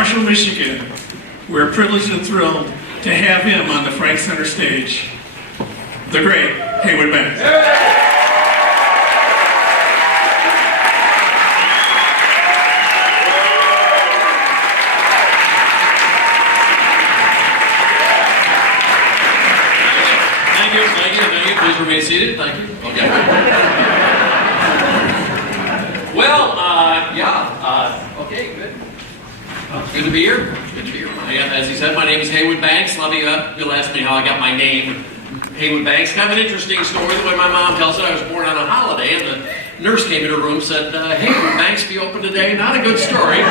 Marshall, Michigan. We're privileged and thrilled to have him on the Frank Center stage. The great Heywood Banks. Thank you. Please remain seated. Thank you. Okay. Well, okay, good. Good to be here. Good to be here. As he said, my name is Heywood Banks. A lot of you'll ask me how I got my name, Heywood Banks. Kind of an interesting story. The way my mom tells it, I was born on a holiday, and the nurse came in her room and said, "Heywood Banks, be open today." Not a good story.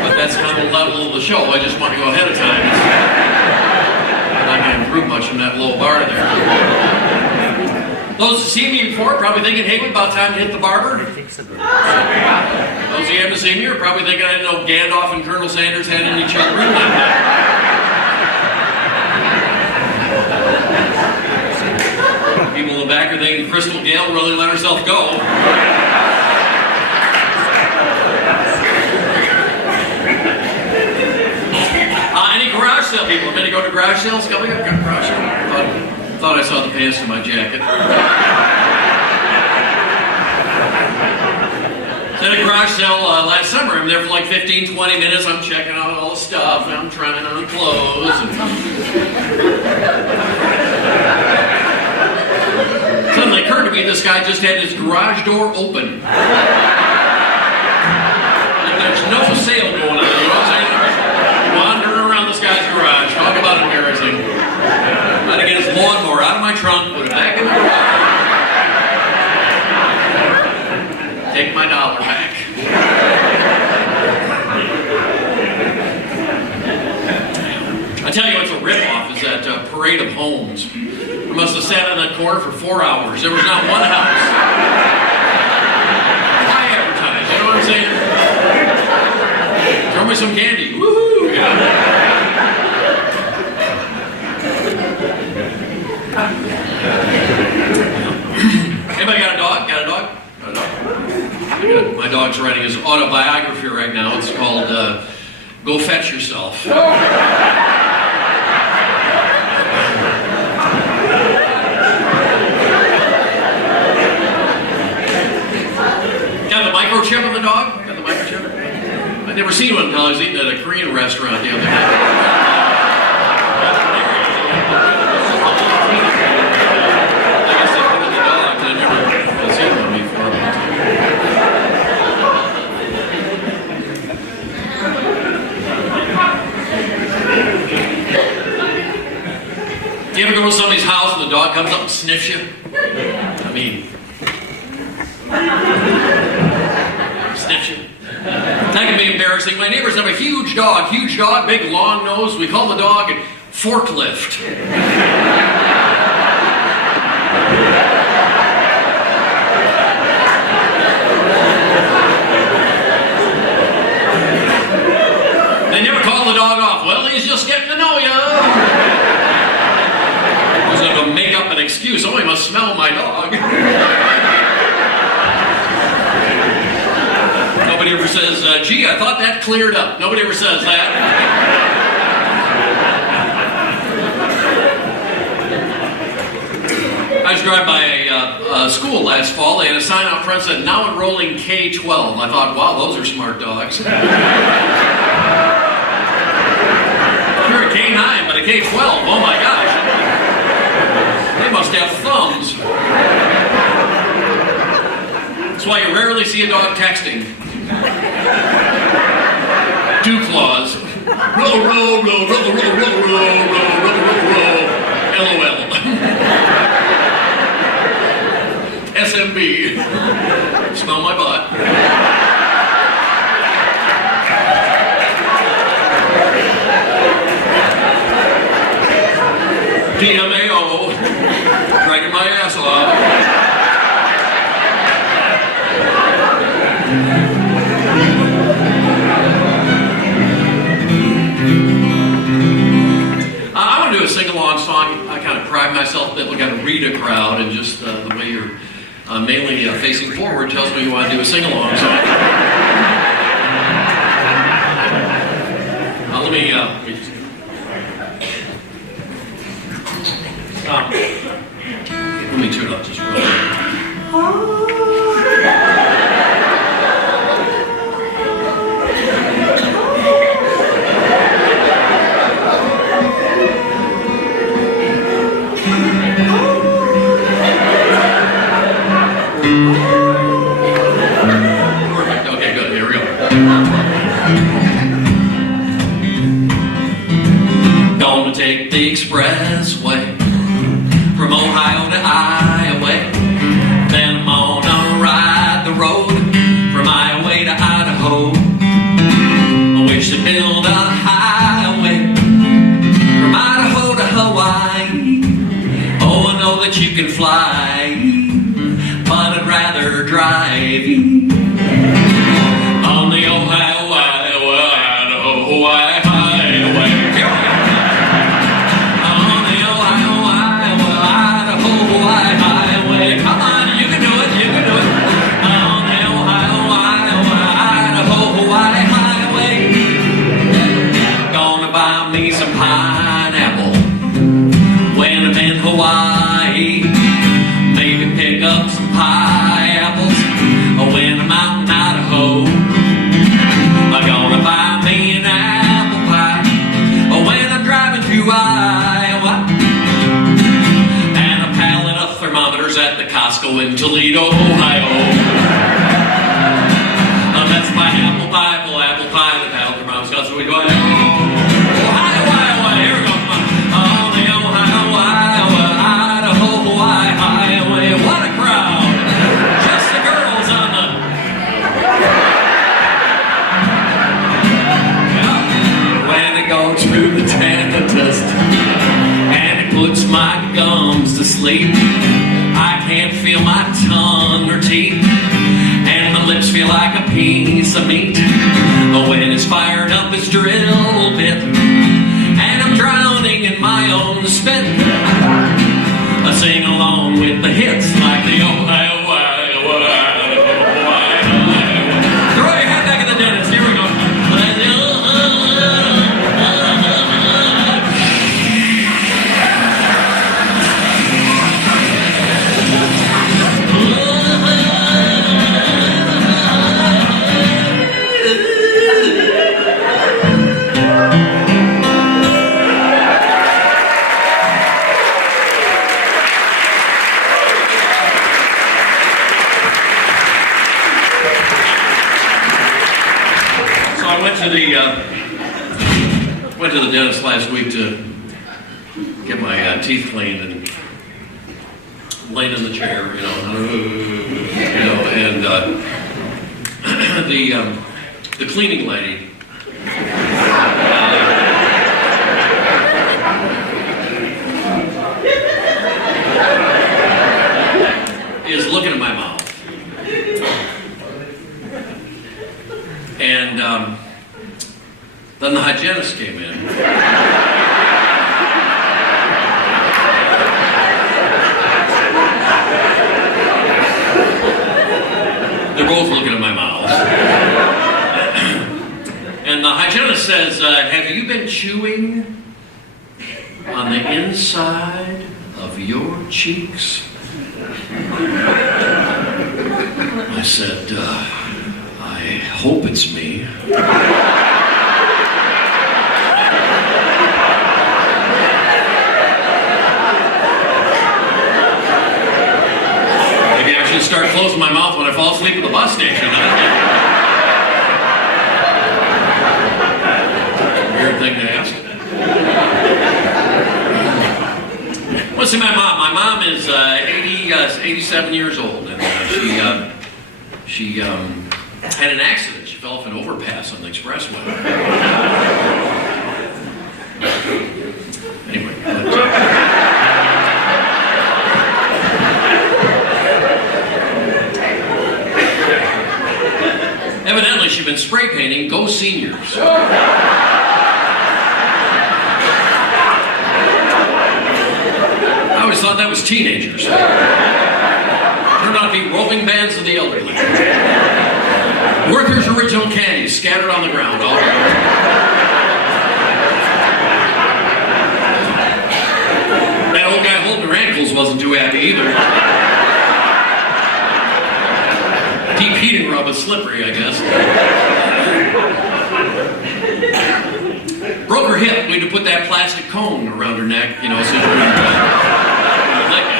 But that's kind of the level of the show. I just want to go ahead of time. I'm not going to improve much from that low bar there. Those who see me before probably thinking, "Heywood, about time to hit the barber." Those who haven't seen me are probably thinking, "I didn't know Gandalf and Colonel Sanders had any children." People in the back are thinking Crystal Gale really let herself go. Any garage sale people? I'm going to go to garage sales coming up. Garage sale? Thought I saw the pants in my jacket. At a garage sale last summer. I'm there for like 15, 20 minutes. I'm checking out all the stuff. And I'm trying on clothes. Suddenly occurred to me this guy just had his garage door open. Like there's no sale going on. You know what I'm saying? Wandering around this guy's garage. Talk about embarrassing. I had to get his lawnmower out of my trunk, put it back in the garage. Take my $1 back. I tell you what's a ripoff is that Parade of Homes. I must have sat on that corner for 4 hours. There was not one house. Why advertise? You know what I'm saying? Throw me some candy. Woohoo! Yeah. Anybody got a dog? Got a dog? Got a dog? My dog's writing his autobiography right now. It's called Go Fetch Yourself. Got the microchip on the dog? Got the microchip? I'd never seen one until I was eating at a Korean restaurant the other day. You ever go to somebody's house and the dog comes up and sniffs you? I mean, sniffs you. That can be embarrassing. My neighbors have a huge dog, big long nose. We call the dog Forklift. They never call the dog off. Well, he's just getting to know you. I was going to make up an excuse. Somebody must smell my dog. Nobody ever says, "Gee, I thought that cleared up." Nobody ever says that. I was driving by a school last fall. They had a sign out front that said, "Now enrolling K-12." I thought, wow, those are smart dogs. You're a K-9, but a K-12, oh my gosh. They must have thumbs. That's why you rarely see a dog texting. Dew claws. Roll, roll, roll, roll, roll, roll, roll, roll, roll, roll, roll. LOL. SMB. Smell my butt. DMAO. Dragging my ass off. I want to do a sing-along song. I kind of pride myself that we got to read a crowd and just the way you're mainly facing forward, tells me you want to do a sing-along. So let me just... let me tune up just real quick. Perfect. Okay, good. Here we go. Gonna take the expressway from Ohio to Iowa. Then I'm gonna ride the road from Iowa to Idaho. I wish to build a highway from Idaho to Hawaii. Oh, I know that you can fly, but I'd rather drive on the Ohio, Idaho, highway. Here we go. On the Ohio, Idaho, highway. Come on, you can do it, you can do it. On the Ohio, Idaho, highway. Gonna buy me some pineapple when I'm in Hawaii. Maybe pick up some pie apples when I'm out in Idaho. I'm gonna buy me an apple pie when I'm driving through Iowa. And a pallet of thermometers at the Costco in Toledo, Ohio. That's my apple pie, the pallet thermometers. That's what we go ahead. Ohio, Iowa, here we go. On the Ohio, Idaho, highway. What a crowd! Just the girls on the... When I go to the dentist and it puts my gums to sleep, I can't feel my tongue or teeth, and my lips feel like a piece of meat. When it's fired up its drill bit, and I'm drowning in my own spit, I sing along with the hits like the Ohio, Throw your head back in the dentist. Here we go. Went to the dentist last week to get my teeth cleaned and laid in the chair, and the cleaning lady is looking at my mouth, and then the hygienist came in. They're both looking at my mouth. And the hygienist says, have you been chewing on the inside of your cheeks? I said, I hope it's me. Start closing my mouth when I fall asleep at the bus station. Weird thing to ask. Well, see, my mom is 87 years old, and she had an accident. She fell off an overpass on the expressway. Anyway. Evidently, she'd been spray painting Go Seniors. I always thought that was teenagers. I Turned out to be roving bands of the elderly. Workers' original candies scattered on the ground all around. That old guy holding her ankles wasn't too happy either. Deep heating rub is slippery, I guess. Broke her hip. We had to put that plastic cone around her neck, so she wouldn't lick it.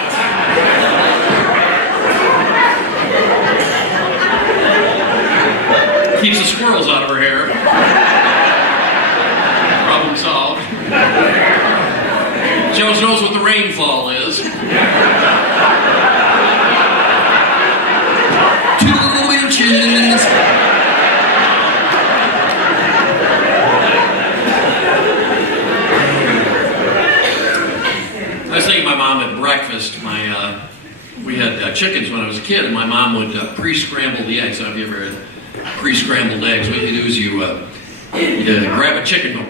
Keeps the squirrels out of her hair. Problem solved. She always knows what the rainfall is. 2 inches. I was thinking my mom at breakfast. We had chickens when I was a kid, and my mom would pre-scramble the eggs. Have you ever had pre-scrambled eggs? What you do is you grab a chicken, go.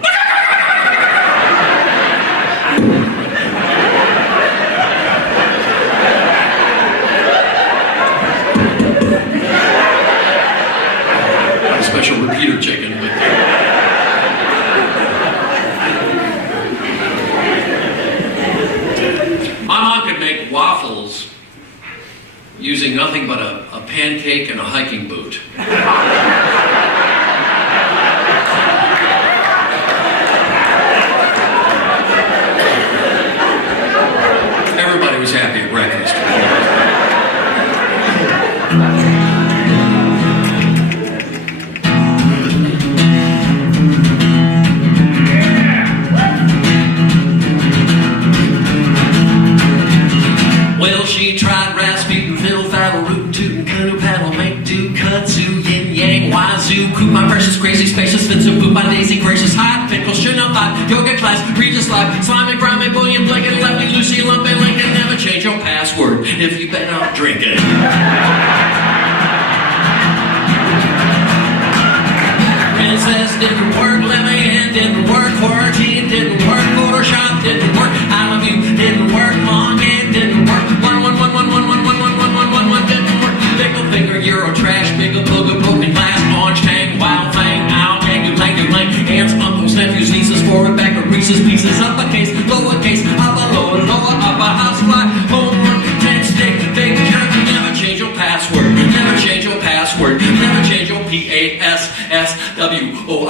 Special repeater chicken. My mom could make waffles using nothing but a pancake and a hiking boot. Everybody was happy at breakfast. She tried Rasputin, fiddle, faddle, rootin', tootin', canoe, paddle, make do, kudzu, yin, yang, wazoo, coop, my precious, crazy, spacious, fitzu, poop, my daisy, gracious, hot, pickle, shouldn't have yoga class, Regis life, slimy, grimy, bullion, blinking, lefty, Lucy, lumpy, Lincoln, never change your password if you've been out drinking. Princess didn't work, let me in, didn't work, quarantine didn't work, Photoshop didn't work, I love you didn't work, long game didn't work, one didn't work, nickel finger, Euro trash, big a booger, broken glass, orange tank, wild thing, owl, gang, do lang, aunts, uncles, nephews, nieces, forward, back of Reese's pieces, uppercase, lowercase, upper, lower, upper, house fly, homework, 10 stick, big jerk, never change your password, never change your password, never change your PASSWORD. Oh,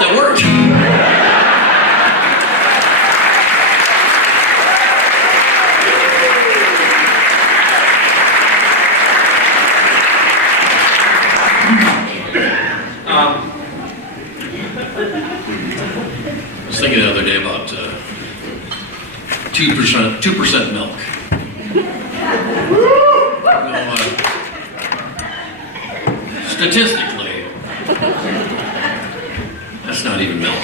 that worked. I was thinking the other day about 2% milk. Statistically, that's not even milk.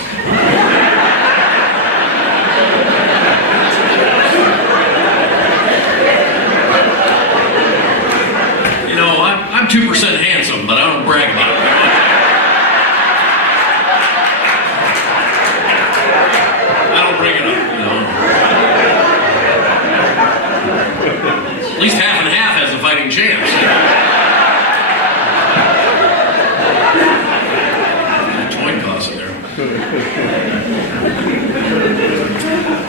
I'm 2% handsome, but I don't brag about it. I don't bring it up, At least half and half has a fighting chance. Coin cost in there.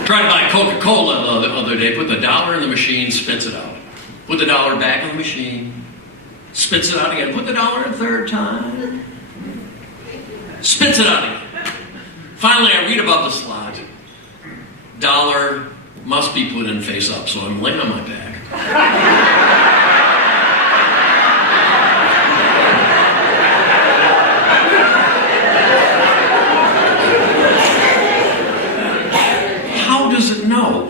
Tried to buy Coca-Cola the other day, put the dollar in the machine, spits it out. Put the dollar back in the machine, spits it out again. Put the dollar in a third time, spits it out again. Finally, I read about the slot. Dollar must be put in face up, so I'm laying on my back. How does it know?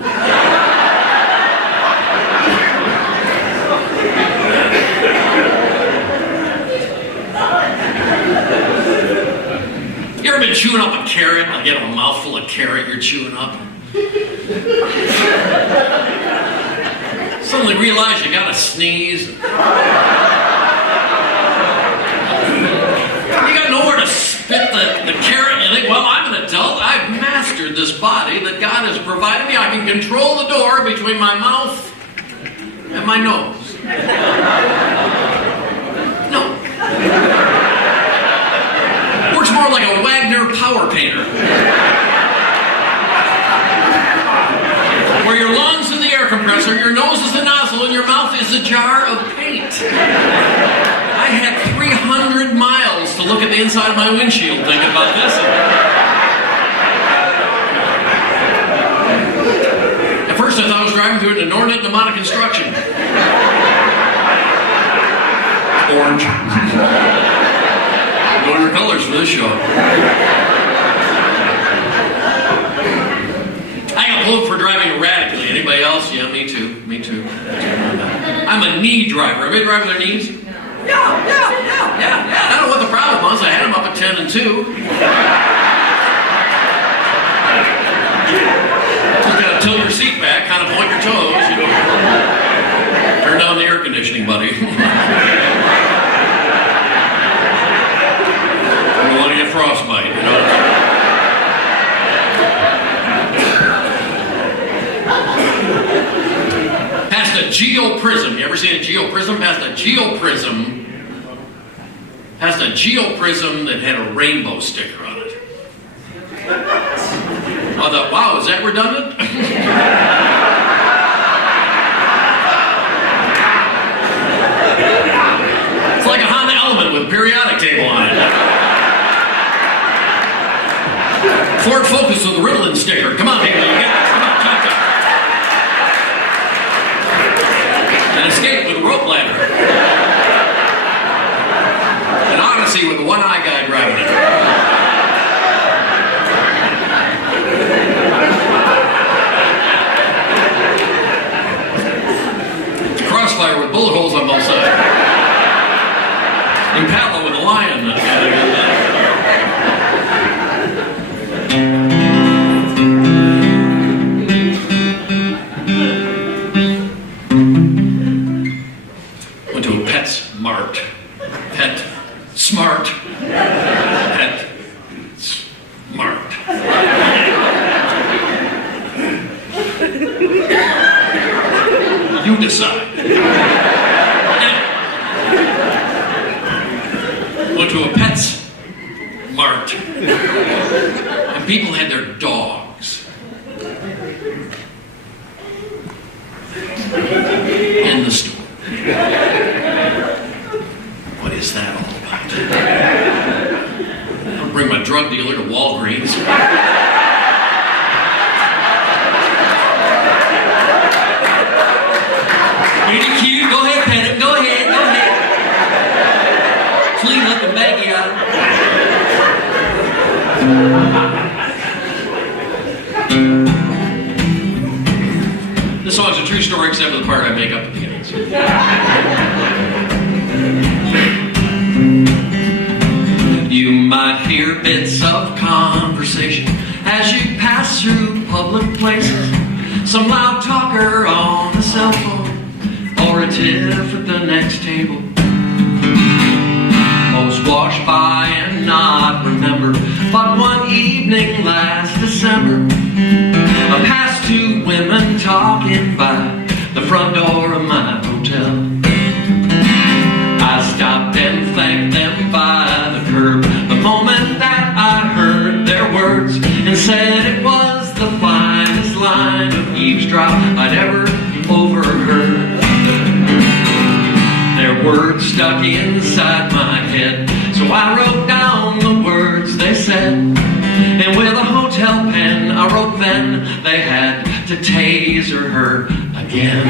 You ever been chewing up a carrot? Like you have a mouthful of carrot you're chewing up. Suddenly realize you gotta sneeze. You got nowhere to spit the carrot. You think, well, I'm an adult. I've mastered this body that God has provided me. I can control the door between my mouth At my nose. No. Works more like a Wagner power painter. Where your lungs are the air compressor, your nose is the nozzle, and your mouth is a jar of paint. I had 300 miles to look at the inside of my windshield thinking about this. At first I thought I was driving through an inordinate amount of construction. Orange. Going your colors for this show. I got pulled for driving erratically. Anybody else? Yeah, me too. Me too. I'm a knee driver. Everybody drive with their knees? Yeah. I don't know what the problem was. I had them up at 10 and 2. Just gotta tilt your seat back, kind of point your toes. You know. Turn down the air conditioning, buddy. I don't want to get frostbite, you know. Past a geoprism. You ever seen a geoprism? Past a geoprism that had a rainbow sticker on it. I thought, wow, is that redundant? It's like a Honda Element with a periodic table on it. Ford Focus with a Ritalin sticker. Come on, people, you get this. Come on, chop chop. An Escape with a rope ladder. An Odyssey with a one-eye guy driving it. Crossfire with bullet holes on both sides. Impala with a lion. Went to a PetSmart. PetSmart. PetSmart. You decide. Went to a PetSmart. And people had their dogs in the store. What is that all about? I'll bring my drug dealer to Walgreens. Ain't it cute? Go ahead, pet it. Go ahead. Clean up and baggy out. This song's a true story except for the part I make up at the end. You might hear bits of conversation as you pass through public places. Some loud talker on a cell phone or a tiff at the next table. Most wash by and not remember. But one evening last December, I passed two women talking by the front door of my hotel. I stopped and thanked them by the curb the moment that I heard their words, and said it was the finest line of eavesdrop I'd ever overheard. Their words stuck inside my head, so I wrote down the words they said. And with a hotel pen I wrote then they had to taser her again.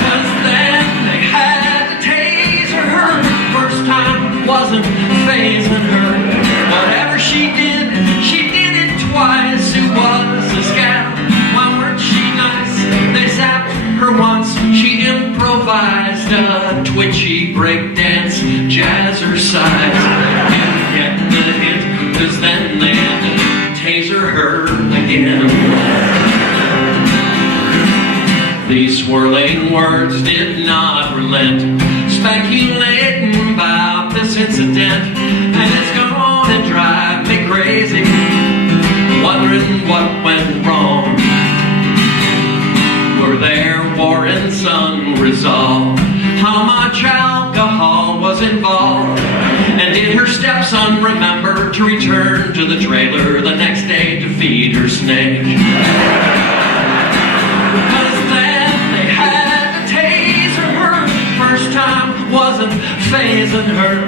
'Cause then they had to taser her. First time wasn't phasing her. Whatever she did it twice. Who was this gal? Why weren't she nice? They zapped her once. She improvised a twitchy breakdance jazzercise. Getting the hint, 'cause then they had to taser her again. These swirling words did not relent, speculating about this incident, and it's gonna drive me crazy, wondering what went wrong. Were there distance unresolved. How much alcohol was involved? And did her stepson remember to return to the trailer the next day to feed her snake? Cause then they had to taser her. First time wasn't phasing her.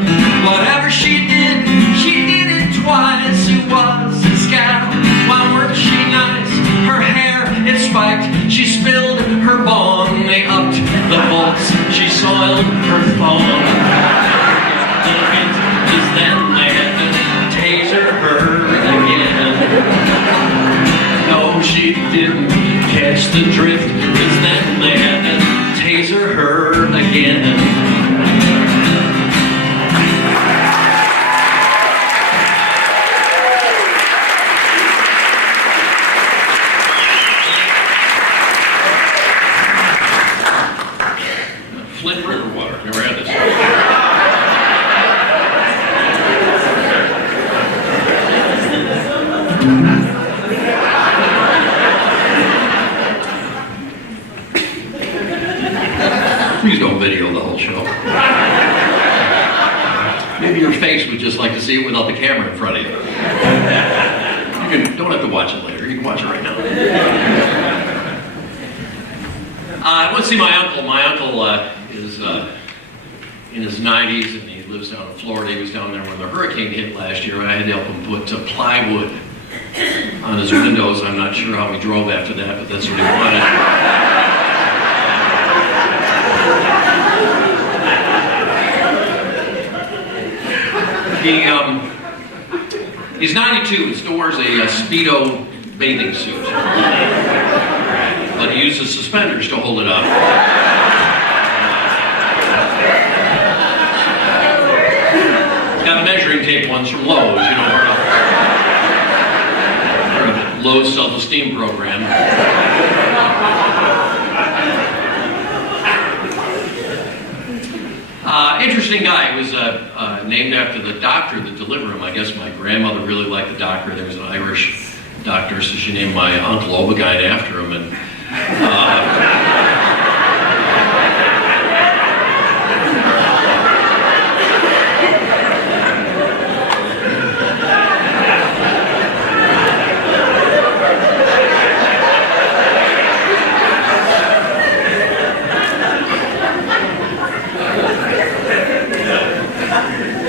Whatever she did it twice. It was a scout. Why weren't she nice? Her hair, it spiked. She spilled her bong. They upped the bolts. She soiled her phone. Cause then they had to taser her again. No, she didn't catch the drift. Cause then they had to taser her again. Flint River water. Never had this. Please don't video the whole show. Maybe your face would just like to see it without the camera in front of you. Don't have to watch it later. You can watch it right now. I went to see my uncle. My uncle is in his 90s, and he lives down in Florida. He was down there when the hurricane hit last year. I had to help him put plywood on his windows. I'm not sure how he drove after that, but that's what he wanted. He's 92 and still wears a Speedo bathing suit. But he uses suspenders to hold it up. Got measuring tape ones from Lowe's, you know. Lowe's self-esteem program. Interesting guy. He was named after the doctor that delivered him. I guess my grandmother really liked the doctor. There was an Irish doctor, so she named my Uncle Obagine after him. And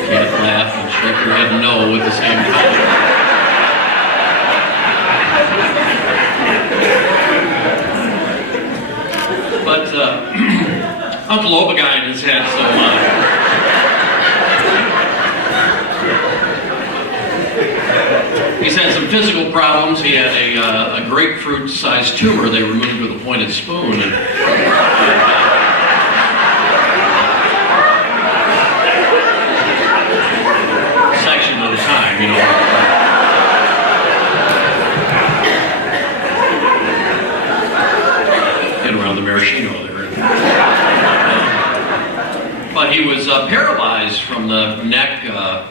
can't laugh and shake your head no at the same time. But Uncle Obagine has had some. He's had some physical problems. He had a grapefruit-sized tumor they removed with a pointed spoon. And, section at a time, you know. Get around the maraschino there. But he was paralyzed from the neck up.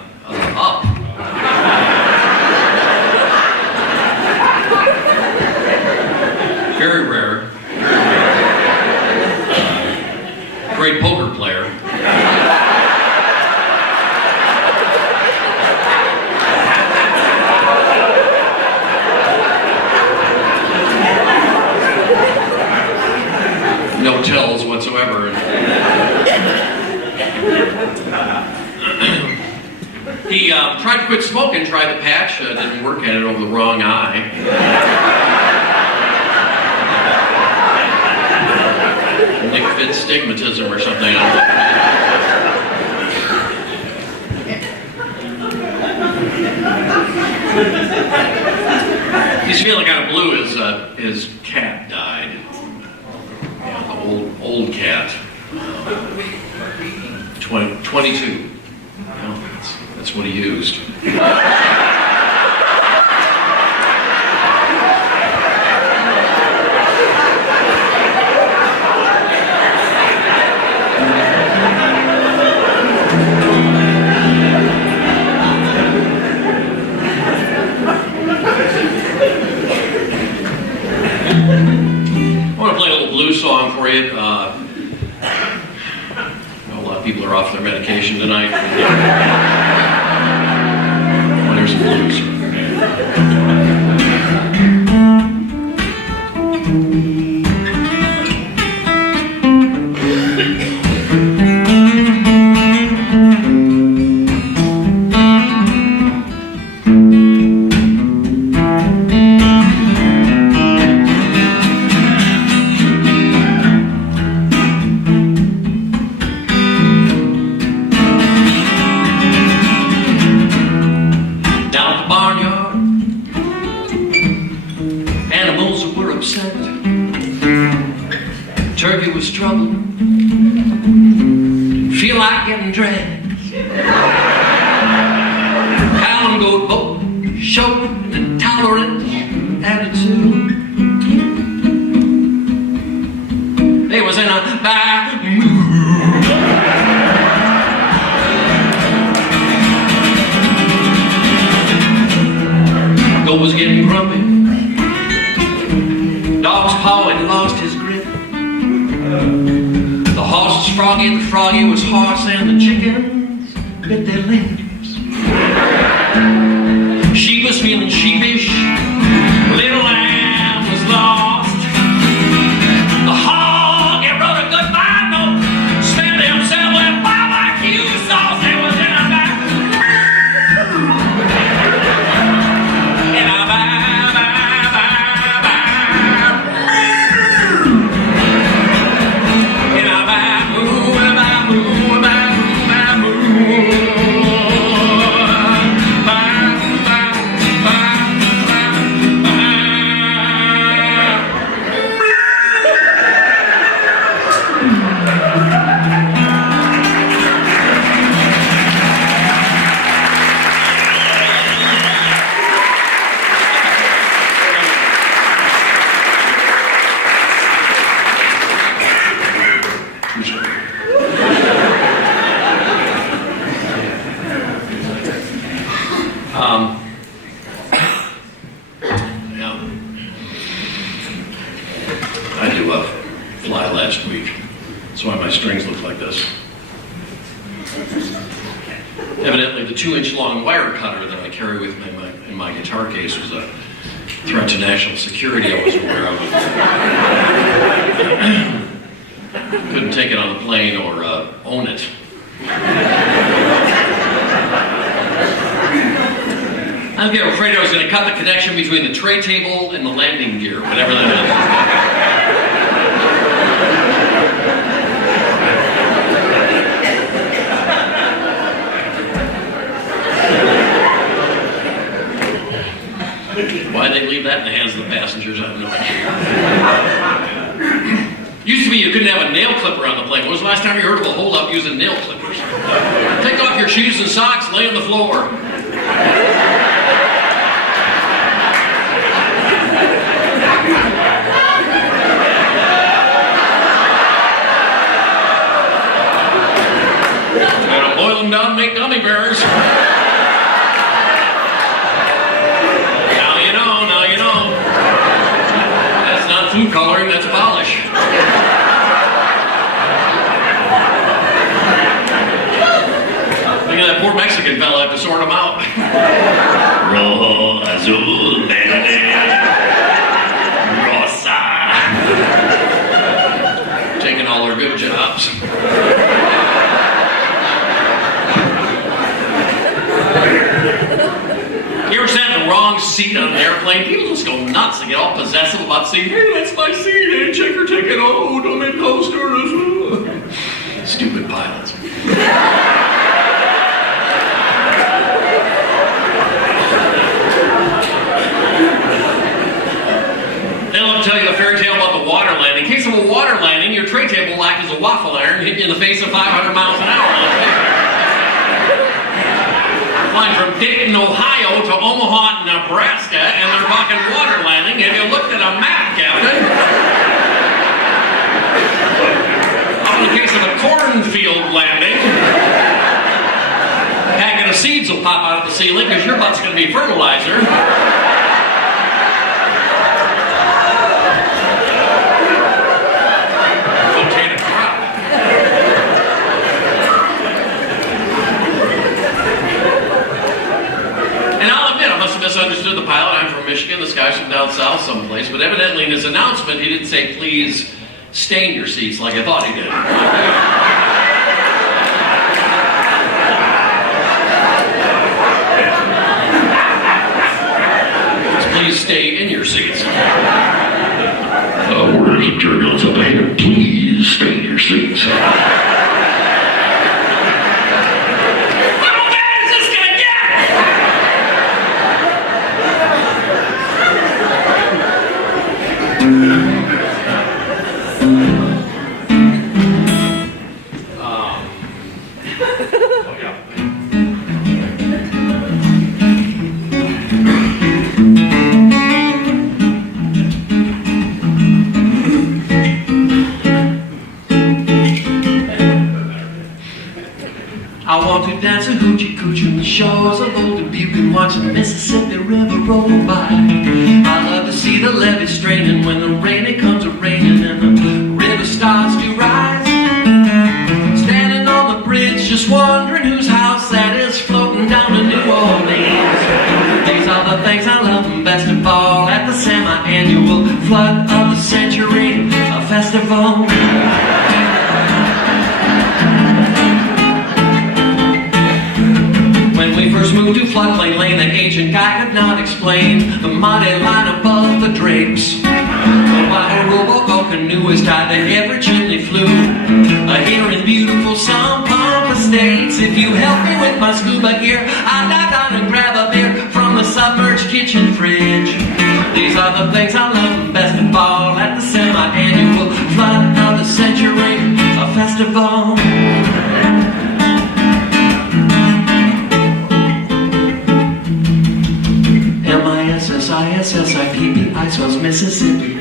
Very rare. Great poker player. No tells whatsoever. He tried to quit smoking, tried the patch, didn't work, had it over the wrong eye. Nick Fitz stigmatism or something. I don't know. He's feeling kind of blue. His cat died. Yeah, the old cat. 22. Well, that's what he used. I want to play a little blues song for you. people are off their medication tonight. Well, here's some blues. Turkey was trouble. Feel like getting dragged. Cow and goat both showed an intolerant attitude. They was in a bad mood. Goat was getting grumpy. Dog's paw had lost his grip. The horse was froggy, the froggy was hoarse, and the chickens bit their lips. Sheep was feeling sheepish, little lamb was lost. The hog, he wrote a goodbye note, spent himself with barbecue sauce. It was in a bag. In a bag. I do a fly last week. That's why my strings look like this. Evidently, the 2-inch long wire cutter that I carry with me in my guitar case was a threat to national security I wasn't aware of. Couldn't take it on the plane or own it. I'm afraid I was going to cut the connection between the tray table and the landing gear, whatever that is. Why they leave that in the hands of the passengers, I have no idea. Used to be you couldn't have a nail clipper on the plane. When was the last time you heard of a hold-up using nail clippers? Take off your shoes and socks, lay on the floor. Gotta boil them down and make gummy bears. Now you know. That's not food coloring, that's polish. Look at that poor Mexican fella, I have to sort him out. Rojo, azul, verde, rosa. Taking all our good jobs. You ever sat in the wrong seat on an airplane? People just go nuts and get all possessive about saying, hey, that's my seat, hey, check your ticket, oh, don't make posters. Stupid pilots. They'll tell you a fairy tale about the water landing. In case of a water landing, your tray table will act as a waffle iron, hit you in the face at 500 miles an hour. Flying from Dayton, Ohio to Omaha, Nebraska, and they're talking water landing. Have you looked at a map, Captain? In the case of a cornfield landing, a packet of seeds will pop out of the ceiling because your butt's going to be fertilizer. down south someplace, but evidently in his announcement he didn't say, please stay in your seats like I thought he did. Please stay in your seats. Orders and turbulence up ahead. Please stay in your seats. How bad is this gonna get? I want to dance a hoochie coochie on the shores of Old Dubuque and watch the Mississippi River roll by. I love to see the levees straining when the rain it comes a-raining and the river starts to rise. Standing on the bridge just wondering whose house that is floating down to New Orleans. These are the things I love best of all at the semi-annual flood of the century festival. When we first moved to Floodplain Lane, the agent guy could not explain the mighty line above the drapes. Why a rowboat canoe is tied to every chimney flue. Here in beautiful Sun Palm Estates, if you help me with my scuba gear, I'll dive down and grab a beer from the submerged kitchen fridge. These are the things I love best of all at the semi-annual flood of the century festival. M-I-S-S-I-S-S-I-P-P-I spells Mississippi.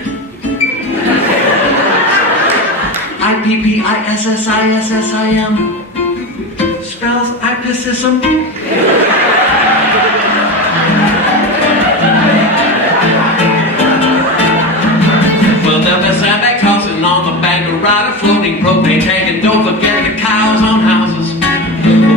I-P-P-I-S-S-I-S-S-I-M spells Ipisism. Well, there'll be sandbag tossing on the bank, a ride, a floating propane tank, and don't forget the cows on houses.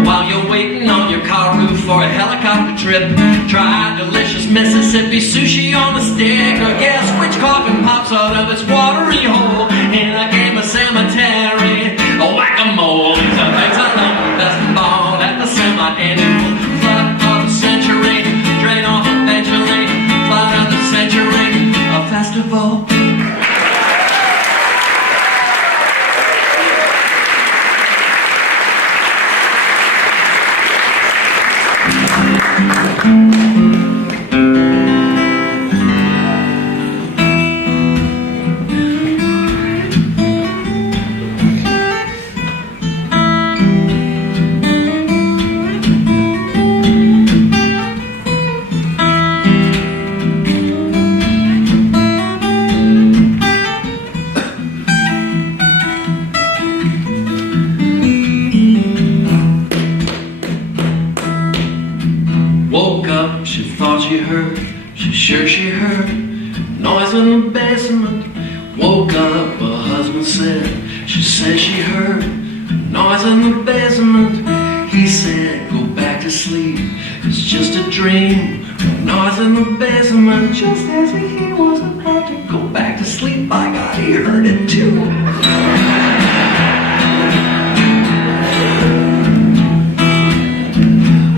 While you're waiting on your car roof for a helicopter trip, try delicious Mississippi sushi on a stick, or guess which coffin pops out of its watery hole in a game of cemetery. Whack-a-mole. These are things I love best of all at the semi-annual flood of the century. Drain off eventually, flood of the century, a festival. Woke up, she thought she heard, she heard noise in the basement. Woke up, her husband said, she said she heard noise in the basement. He said, go back to sleep, it's just a dream. Noise in the basement, just as he was about to go back to sleep. By God, he heard it too.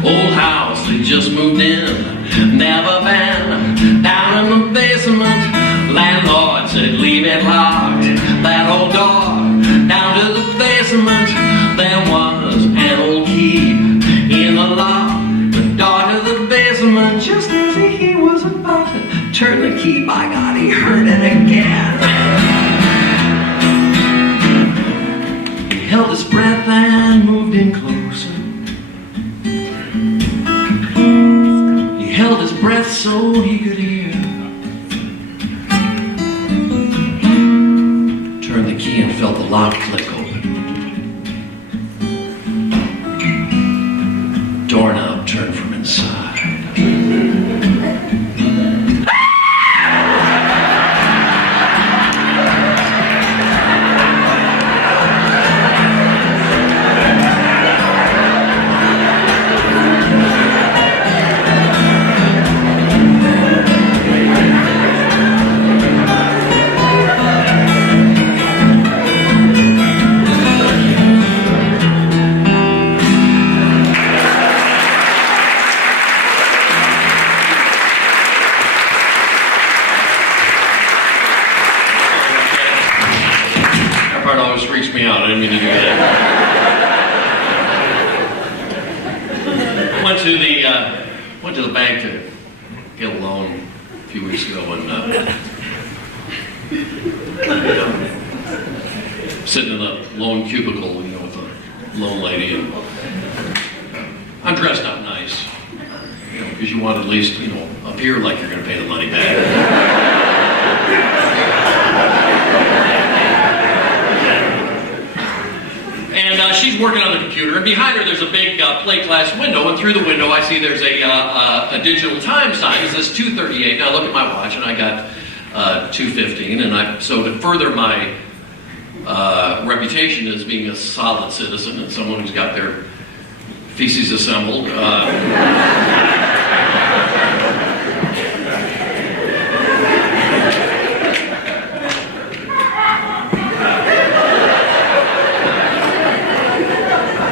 Old house, they just moved in, never been down in the basement. Landlord said leave it locked, that old door down to the basement. There was an old key in the lock, the door to the basement. Just as he was about to turn the key, by God, he heard it again. He held his breath and moved in closer. Held his breath so he could hear. Turned the key and felt the lock click open. Doorknob turned from inside. didn't mean to do that. Went to the bank to get a loan a few weeks ago, and sitting in the loan cubicle, with a loan lady, and I'm dressed up nice, because you want to at least, appear like you're going to pay the money back. And she's working on the computer, and behind her there's a big plate glass window, and through the window I see there's a digital time sign. It says 2:38. Now I look at my watch, and I got 2:15, and so to further my reputation as being a solid citizen and someone who's got their feces assembled,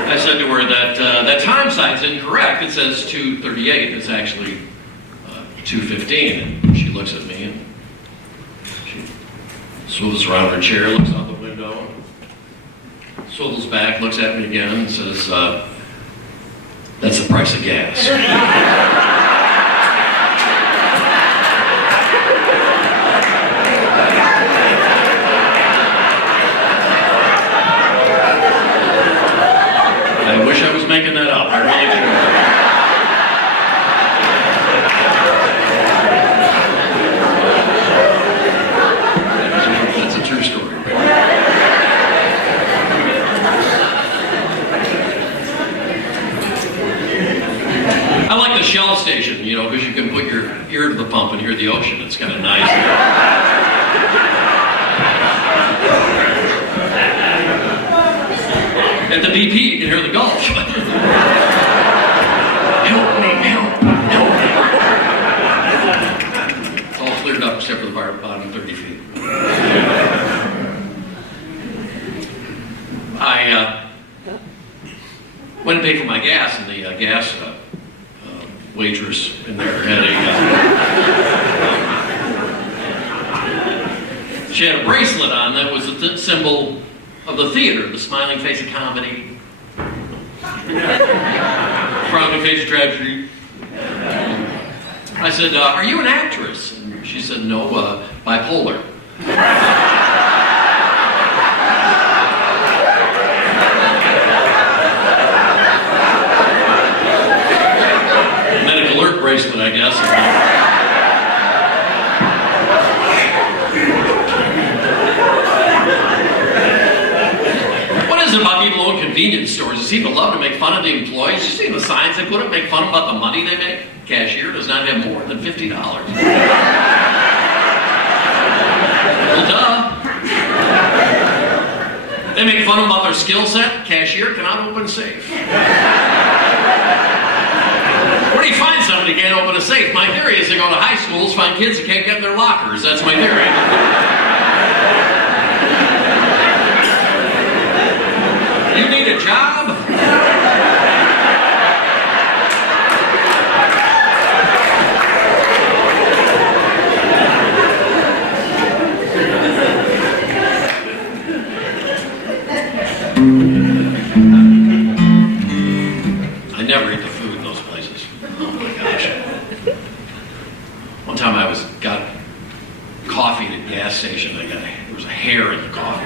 I said to her that time sign's incorrect. It says 2:38. It's actually 2:15. And she looks at me and she swivels around her chair, looks out the window, swivels back, looks at me again, and says, "That's the price of gas." I wish I was making that up. I really do. That's a true story. I like the Shell station, because you can put your ear to the pump and hear the ocean. It's kind of nice. At the BP, you can hear the Gulf. Help me, help me. It's all cleared up except for the bottom 30 feet. I went and paid for my gas, and the gas waitress in there had she had a bracelet on that was a symbol of the theater, the smiling face of comedy, frowning face of tragedy. I said, "Are you an actress?" And she said, "No, bipolar." Medical alert bracelet, I guess. About people who own convenience stores, they seem to love to make fun of the employees. You see the signs they put up, make fun about the money they make? Cashier does not have more than $50. Well, duh. They make fun about their skill set. Cashier cannot open a safe. Where do you find somebody who can't open a safe? My theory is they go to high schools, find kids that can't get in their lockers. That's my theory. You need a job? I never eat the food in those places. Oh my gosh. One time I got coffee at a gas station. There was a hair in the coffee.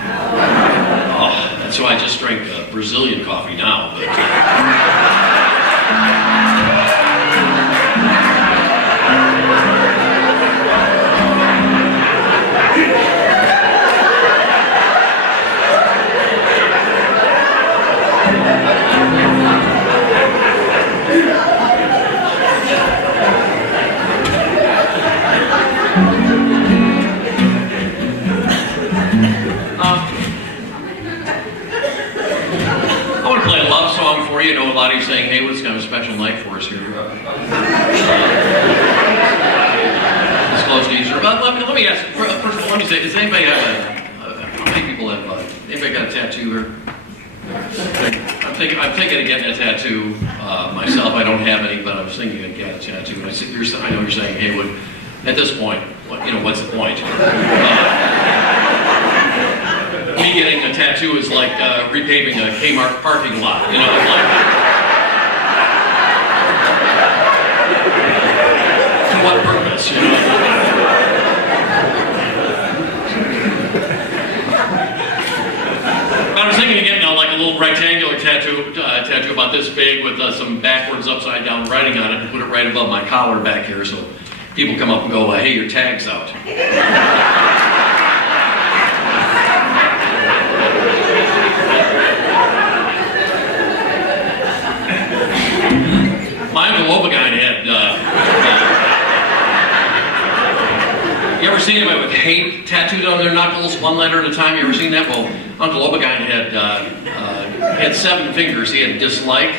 Oh, that's why I just drink Brazilian coffee now. But, a lot of you saying, "Hey, it's kind of a special night for us here." It's close to Easter. But let me ask. First of all, let me say: does anybody have how many people have? Anybody got a tattoo here? I'm thinking of getting a tattoo myself. I don't have any, but I was thinking of getting a tattoo. And I know you're saying, "Heywood, at this point, what's the point?" I me getting a tattoo is like repaving a Kmart parking lot. You know, like, to what purpose? You know. I was thinking of getting like a little rectangular tattoo about this big with some backwards, upside down writing on it, and put it right above my collar back here, so people come up and go, "Hey, your tag's out." My Uncle Obagine had. You ever seen anybody with hate tattooed on their knuckles, one letter at a time? You ever seen that? Well, Uncle Obagine had 7 fingers. He had dislike.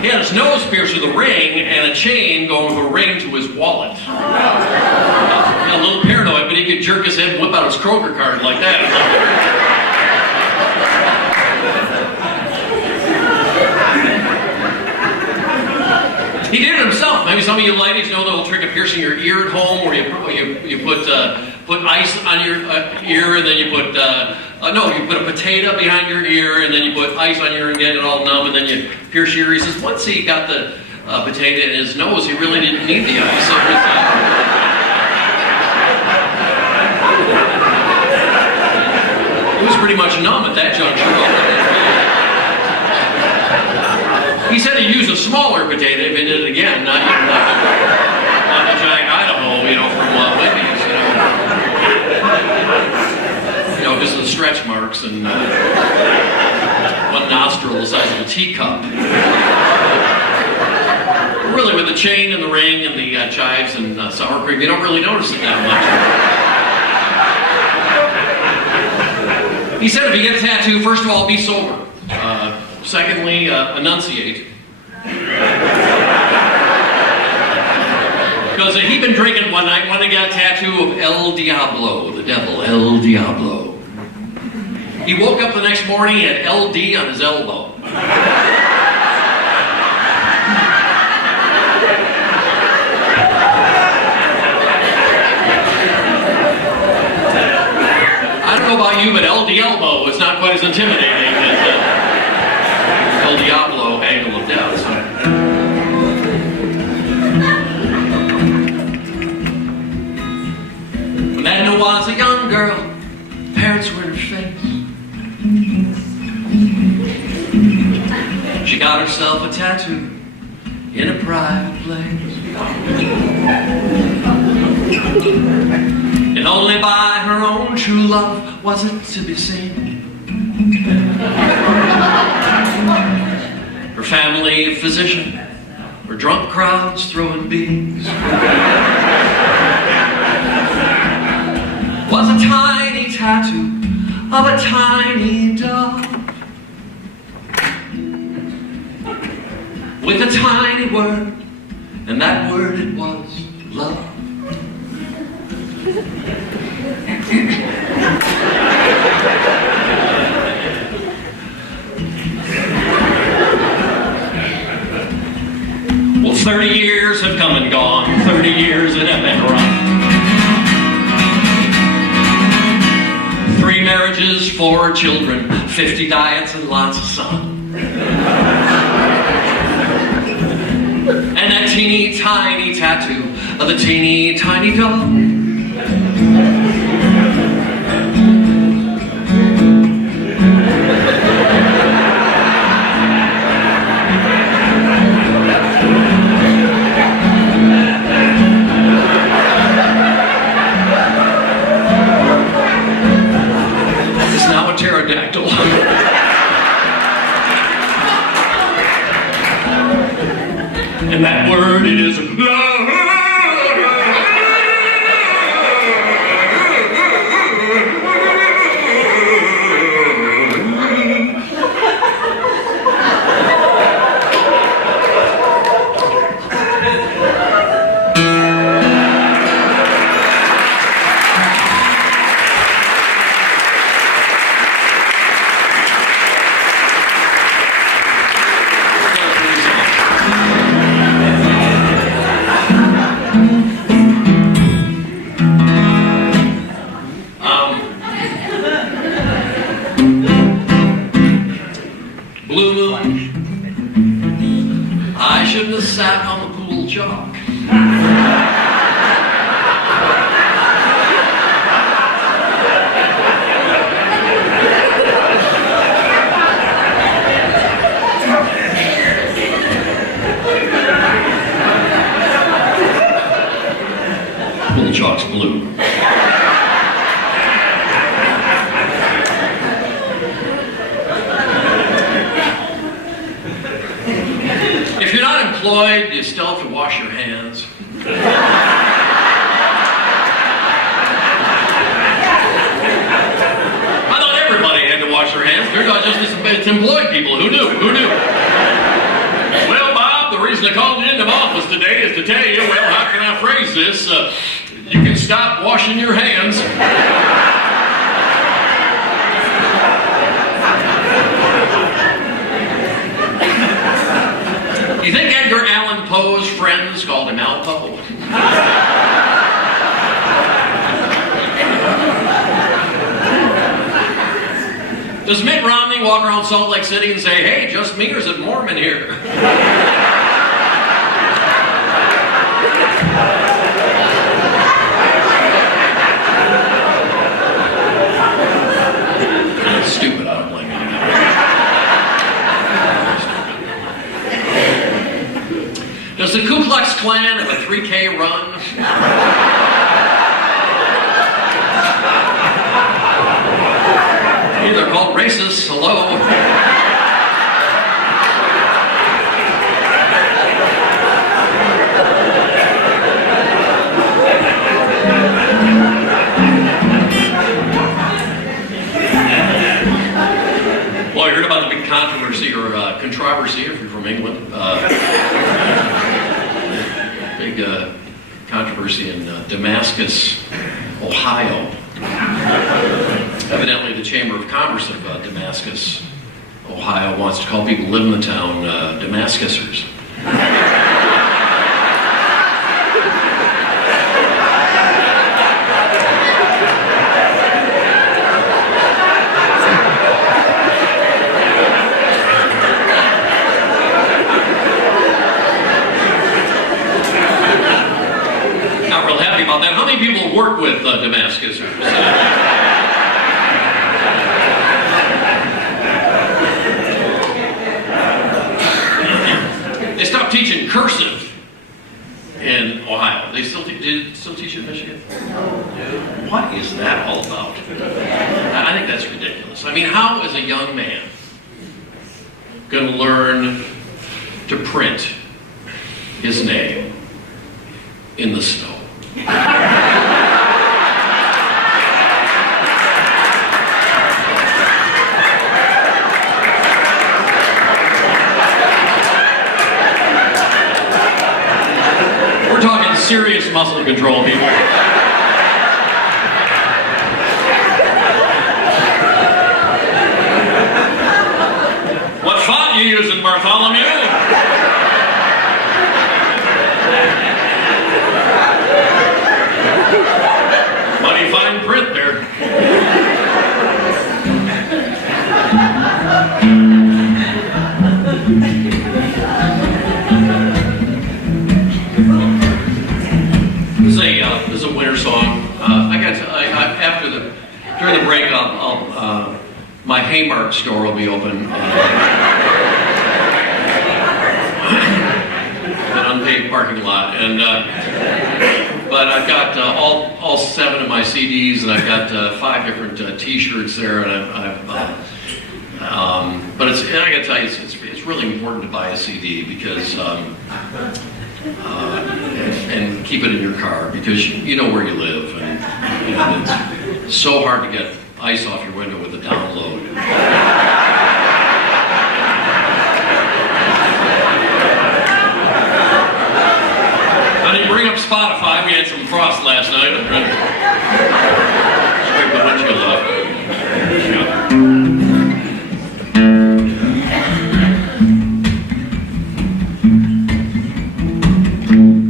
He had his nose pierced with a ring and a chain going with a ring to his wallet. He got a little paranoid, but he could jerk his head and whip out his Kroger card like that. He did it himself. Maybe some of you ladies know the little trick of piercing your ear at home, where you put ice on your ear, and then you put you put a potato behind your ear, and then you put ice on your ear and get it all numb, and then you pierce your ear. He says once he got the potato in his nose, he really didn't need the ice. It was pretty much numb at that juncture. He said he'd use a smaller potato if he did it again, not a giant Idaho, you know, from Wendy's, you know, because of the stretch marks and one nostril the size of a teacup. Really, with the chain and the ring and the chives and sour cream, you don't really notice it that much. He said if you get a tattoo, first of all, be sober. Secondly, enunciate. Because he'd been drinking one night when he got a tattoo of El Diablo, the devil, El Diablo. He woke up the next morning, he had LD on his elbow. I don't know about you, but LD elbow is not quite as intimidating as El Diablo, angle of death. So. When Edna was a young girl, parents were in her face. She got herself a tattoo in a private place. And only by her own true love was it to be seen. Her family physician, her drunk crowds throwing beans. Was a tiny tattoo of a tiny dog with a tiny word, and that word it was love. Well, 30 years have come and gone, 30 years that have been rough. 3 marriages, 4 children, 50 diets, and lots of sun. And that teeny tiny tattoo of the teeny tiny dog. Pterodactyl. And that word it is love. outside, do you still have to wash your hands? I thought everybody had to wash their hands. They're not just it's employed people. Who knew? Who knew? Well, Bob, the reason I called you into my office today is to tell you, well, how can I phrase this? You can stop washing your hands. You think Edgar Allan Poe's friends called him Alpo? Does Mitt Romney walk around Salt Lake City and say, hey, just me, or is it Mormon here? It's stupid, I don't blame you. Does the Ku Klux Klan have a 3K run? They're called racists. Hello. Well, I heard about the big controversy or controversy, if you're from England. Big controversy in Damascus, Ohio. Evidently, the Chamber of Commerce of Damascus, Ohio, wants to call people who live in the town Damascusers. Not real happy about that. How many people work with Damascusers? They stopped teaching cursive in Ohio. They still teach it in Michigan? What is that all about? I think that's ridiculous. I mean, how is a young man going to learn to print his name in the snow? We're talking serious muscle control, people. What font you using, Bartholomew? Mighty fine print there. This is a winter song. During the break, my Haymarket store will be open. An unpaid parking lot, but I've got all 7 of my CDs, and I've got 5 different T-shirts there, and but I got to tell you, it's really important to buy a CD because. And keep it in your car because you know where you live, and it's so hard to get ice off your window with a download. I didn't bring up Spotify. We had some frost last night. I'm trying to scrape the windshield off.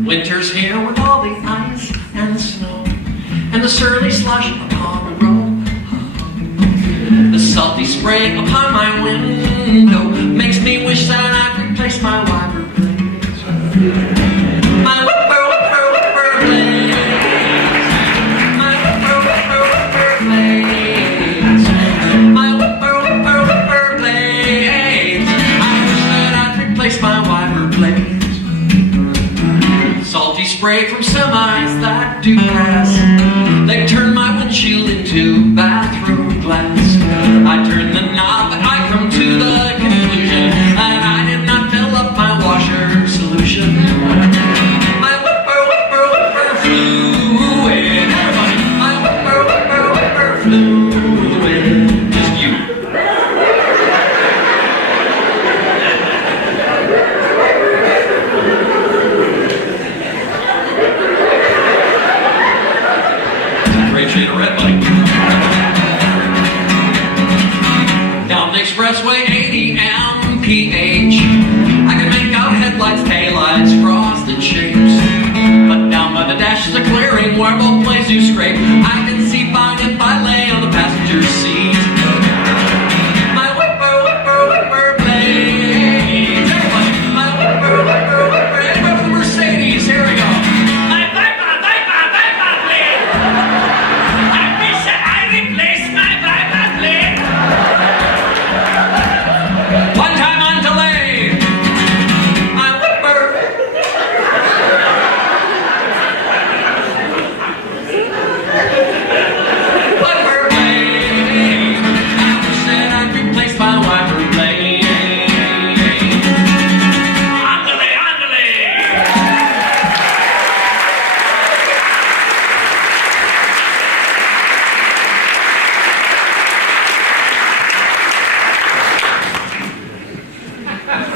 Winter's here with all the ice and the snow and the surly slush upon the road. The salty spray upon my window makes me wish that I'd replace my wiper blades. My whipper, whipper, whipper blades. My whipper, whipper, whipper blades. My whipper, whipper, whipper blades. I wish that I'd replace my wiper blades. Salty spray from semis that do pass. They turn my windshield into bathroom glass. I turn the knob and I come to the conclusion that I did not fill up my washer solution. blew the wind. Just you. Great shade of red, buddy. Down the expressway, 80 mph. I can make out headlights, taillights, frosted shapes. But down by the dash is a clearing where both planes do scrape. I can see fine if I lay on the passenger seat. My whipper, whipper, whipper blades. Everybody, my whipper, whipper, whipper. Everybody with the Mercedes, here we go. My viper blade. I wish I replaced my viper blade. One time on delay. My whipper. Whipper blade. I wish that I'd replace my whipper blade. Andale.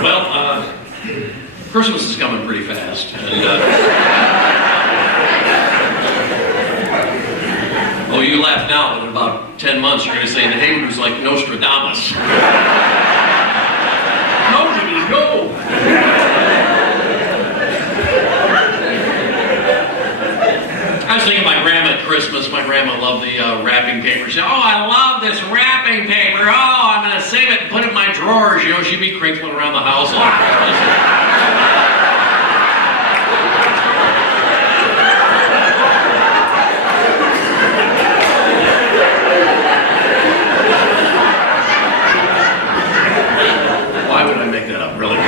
Well, Christmas is coming pretty fast. And, oh, you laugh now, but in about 10 months you're going to say that Heywood was like Nostradamus. No. I was thinking of my grandma at Christmas. My grandma loved the wrapping paper. She said, "Oh, I love this wrapping paper. Oh, I'm going to save it and put it in my drawers." You know, she'd be crinkling around the house. Why would I make that up, really?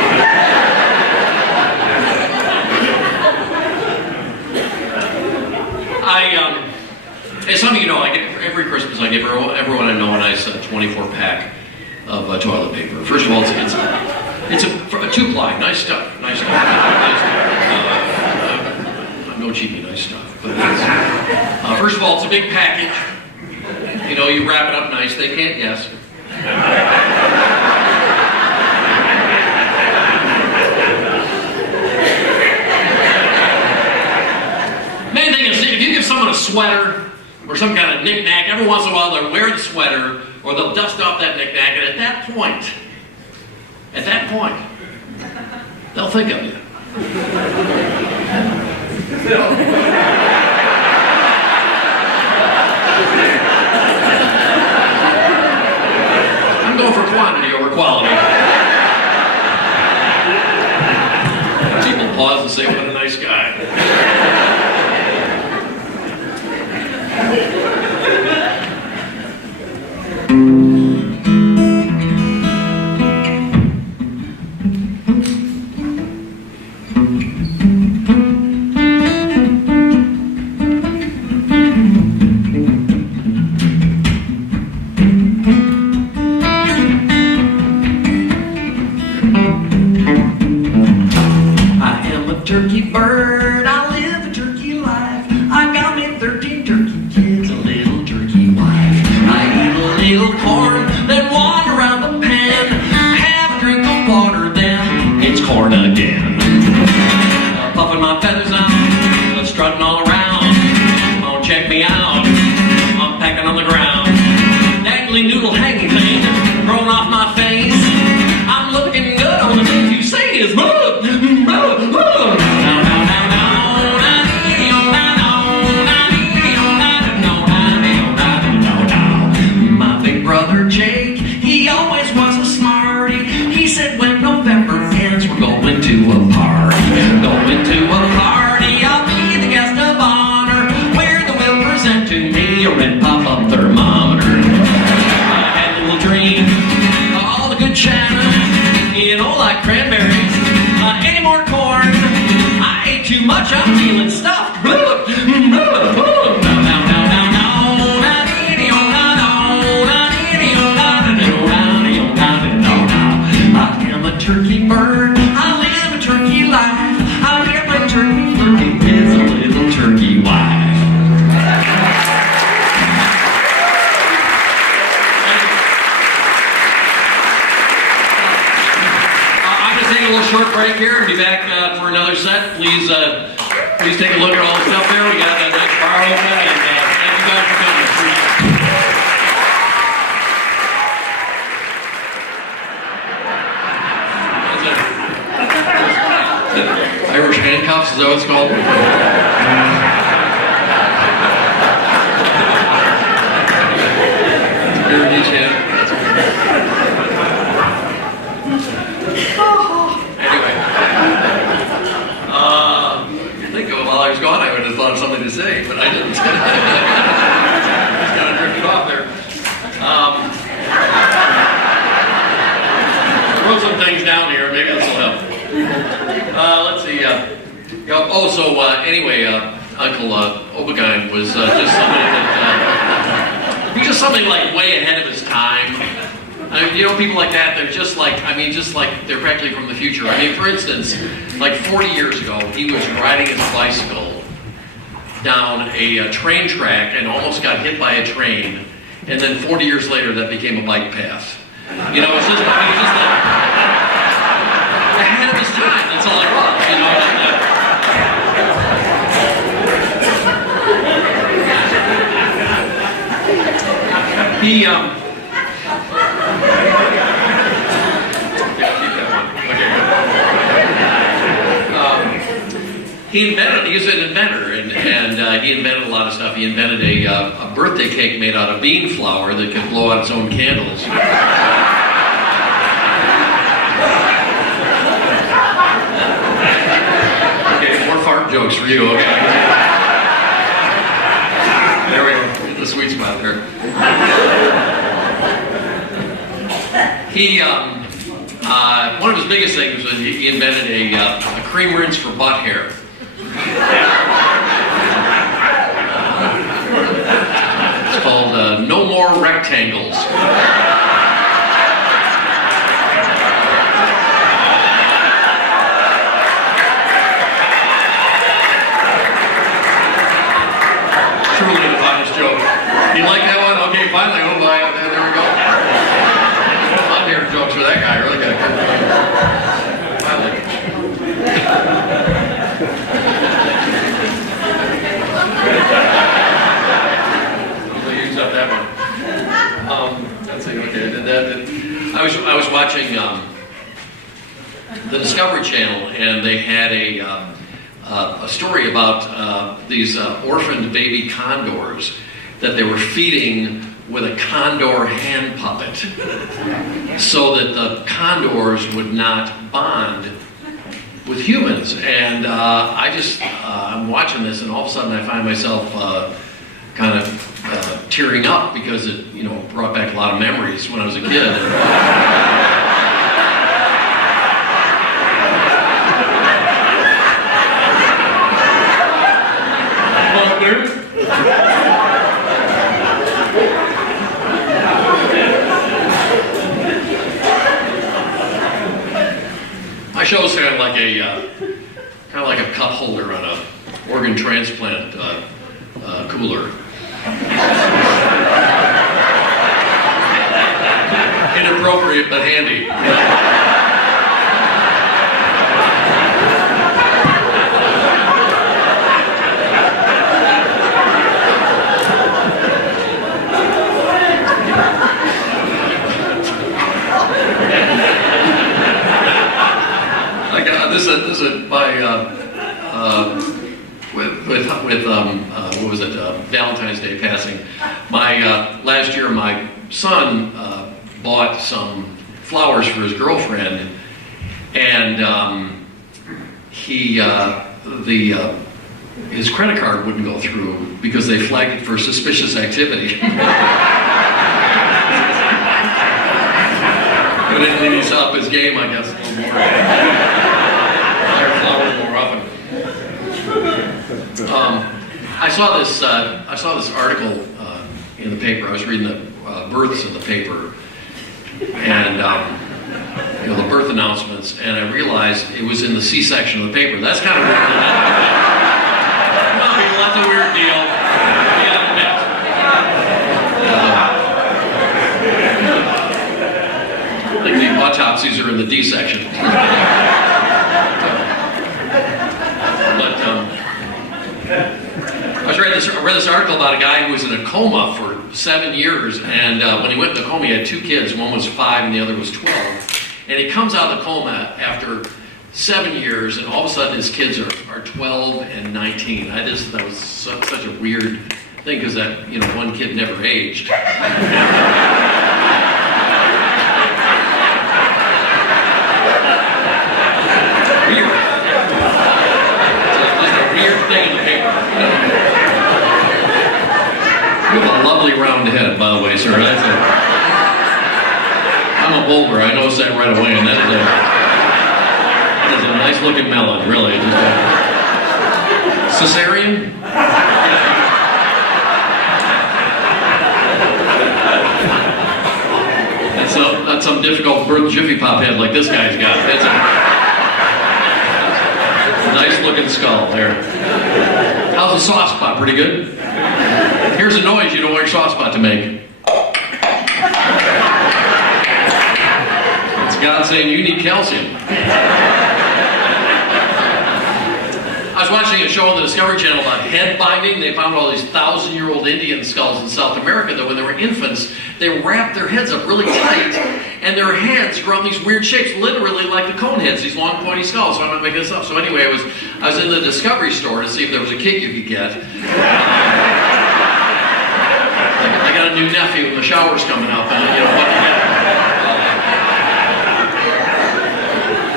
As some of you know, every Christmas I give everyone I know a nice 24-pack of toilet paper. First of all, it's a 2-ply, nice stuff. I'm no cheapie, nice stuff. But first of all, it's a big package. You know, you wrap it up nice. They can't guess. Main thing is, if you give someone a sweater or some kind of knick-knack, every once in a while they'll wear the sweater or they'll dust off that knick-knack, and at that point, they'll think of you. I'm going for quantity over quality. People pause and say, "What a nice guy." Turkey bird, I live a turkey life. I got me 13 turkey kids, a little turkey wife. I eat a little corn, then wander around the pen. Have a drink of water, then it's corn again. Puffing my feathers out, strutting all around. Oh, check me out, I'm pecking on the ground. Dangly noodle hanging thing, growing off my face. I'm looking good on the things you say is my big brother Jake, he always was a smarty. He said when November ends, we're going to a party. Going to a party, I'll be the guest of honor, where they will present to me a red pop-up thermometer. I had a little dream, all the good china, you know, like cranberries. Any more corn? I ate too much, I'm feeling stuffed. I am a turkey bird, I live a turkey life. I get my turkey flirting with a little turkey wife. break here and be back for another set. Please take a look at all the stuff there. We got a nice bar open, and thank you guys for coming. Appreciate it. Irish handcuffs, is that what it's called? Beer in each hand. Anyway. I think while I was gone, I would have thought of something to say, but I didn't. Just kind of drifted off there. I wrote some things down here. Maybe this will help. Let's see. Anyway, Uncle Obagine was just somebody that he was just something like way ahead of his time. I mean, people like that, they're just like they're practically from the future. I mean, for instance, like 40 years ago, he was riding his bicycle down a train track and almost got hit by a train, and then 40 years later, that became a bike path. It's just like ahead of his time. That's all it was, He was an inventor, and he invented a lot of stuff. He invented a birthday cake made out of bean flour that could blow out its own candles. Okay, more fart jokes for you, okay? There we go, hit the sweet spot there. One of his biggest things was he invented a cream rinse for butt hair. It's called No More Rectangles. Truly the finest joke. You like that one? Okay, finally, oh my, there we go. I'm hearing jokes for that guy, really got a good one. Finally. Use up that one. Let's see. Okay, I was watching the Discovery Channel, and they had a story about these orphaned baby condors that they were feeding with a condor hand puppet, so that the condors would not bond with humans. And I'm watching this, and all of a sudden I find myself kind of tearing up, because it brought back a lot of memories when I was a kid. My show is kind of like a cup holder on a organ transplant cooler. Inappropriate but handy. This is by what was it? Valentine's Day passing. Last year, my son bought some flowers for his girlfriend, and his credit card wouldn't go through because they flagged it for suspicious activity. But he needs to up his game, I guess, a little more. Flowers more often. I saw this article in the paper. I was reading the births in the paper, and the birth announcements, and I realized it was in the C-section of the paper. That's kind of weird. Well, people, that's a weird deal. I think the autopsies are in the D section. read this article about a guy who was in a coma for 7 years, and when he went in the coma, he had 2 kids. One was 5 and the other was 12. And he comes out of the coma after 7 years, and all of a sudden his kids are 12 and 19. That was such a weird thing, because that, one kid never aged. Weird. It's just a weird thing in the paper. You have a lovely round head, by the way, sir. I'm a bowler. I noticed that right away, and that is a nice looking melon, really. Cesarean? That's some difficult birth Jiffy Pop head like this guy's got. That's a nice looking skull there. How's the soft spot? Pretty good? Here's a noise you don't want your soft spot to make. It's God saying you need calcium. I was watching a show on the Discovery Channel about head binding. They found all these 1,000-year-old Indian skulls in South America that when they were infants, they wrapped their heads up really tight, and their heads grew on these weird shapes, literally like the cone heads, these long pointy skulls. So I'm not making this up. So anyway, I was in the Discovery store to see if there was a kit you could get. I got a new nephew, and the shower's coming up, and what to get.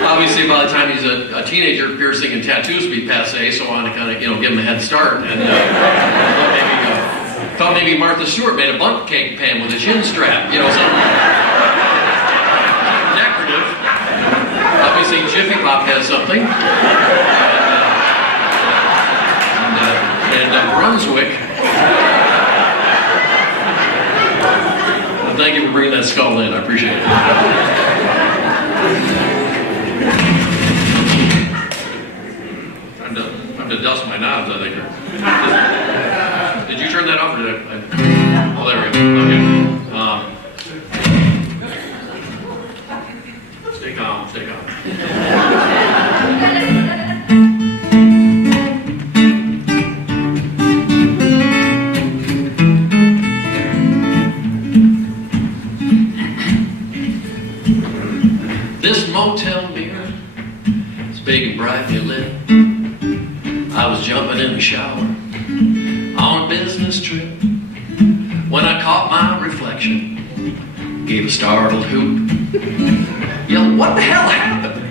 Obviously, by the time he's a teenager, piercing and tattoos would be passé, so I want to kind of, give him a head start. And thought maybe Martha Stewart made a bundt cake pan with a chin strap, something decorative. Obviously, Jiffy Pop has something. And Brunswick. Thank you for bringing that skull in. I appreciate it. Time to dust my knobs, I think. Did you turn that off or did I? Oh, there we go. Okay. Stay calm, stay calm. This motel mirror is big and brightly lit. I was jumping in the shower on a business trip when I caught my reflection, gave a startled hoot, yelled, "What the hell happened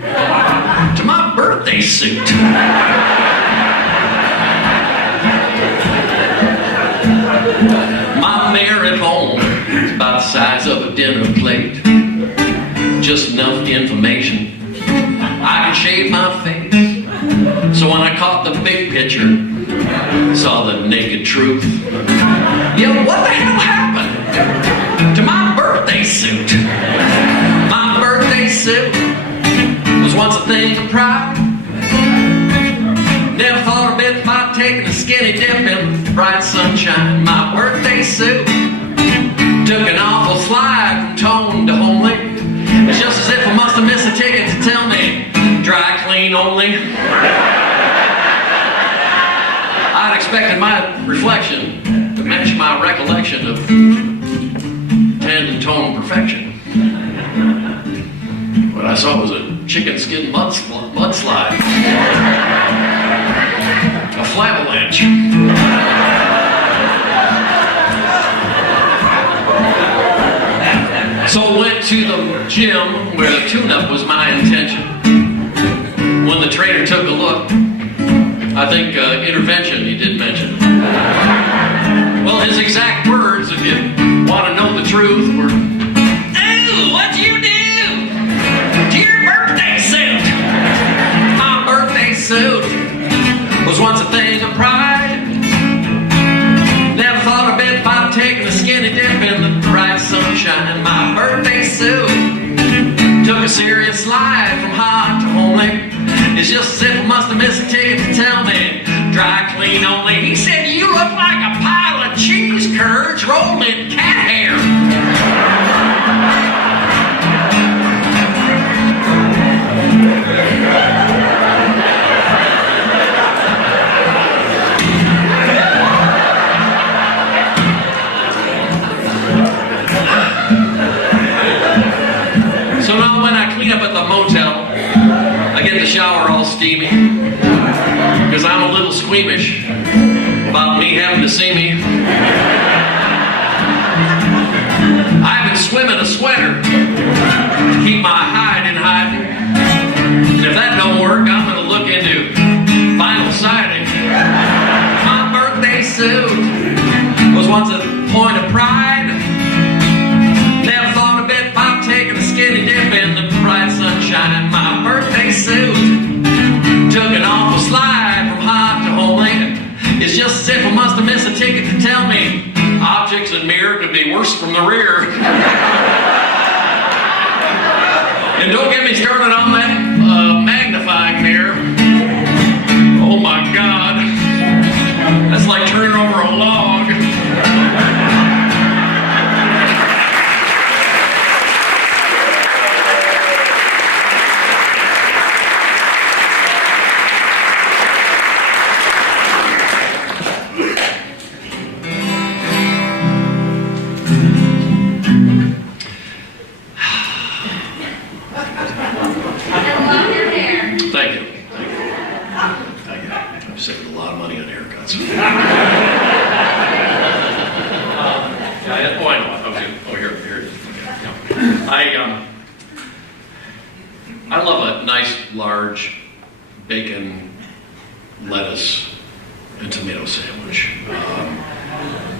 to my birthday suit?" My mirror at home is about the size of a dinner plate. Just enough information I could shave my face. So when I caught the big picture, saw the naked truth, what the hell happened to my birthday suit? My birthday suit was once a thing of pride. Never thought a bit about taking a skinny dip in the bright sunshine. My birthday suit took an awful slide from tone to homely. It's just as if I must have missed a ticket to tell me dry clean only. I'd expected my reflection to match my recollection of tanned and tone perfection. What I saw was a chicken skin mudslide. A flavalanche. So went to the gym where the tune-up was my intention. When the trainer took a look, I think intervention he did mention. Well, his exact words, if you want to know the truth, were, "Ooh, what'd you do to your birthday suit?" My birthday suit was once a thing of pride. Never thought a bit about taking a skinny dip in the bright sunshine. My birthday suit took a serious slide from hot to homely. It's just as if I must have missed a ticket to tell me dry clean only. He said, "You look like a pile of cheese curds rolled in cat hair." steamy, because I'm a little squeamish about me having to see me. I've been swimming a sweater to keep my hide in hiding. And if that don't work, I'm going to look into vinyl siding. My birthday suit was once a point of pride. Never thought a bit about taking a skinny dip in the bright sunshine. My birthday suit took an awful slide from hot to homely. It's just as if I must have missed a ticket to tell me objects in mirror could be worse from the rear. And don't get me started on that magnifying mirror. Oh my God, that's like turning over a log. I love a nice large bacon, lettuce, and tomato sandwich.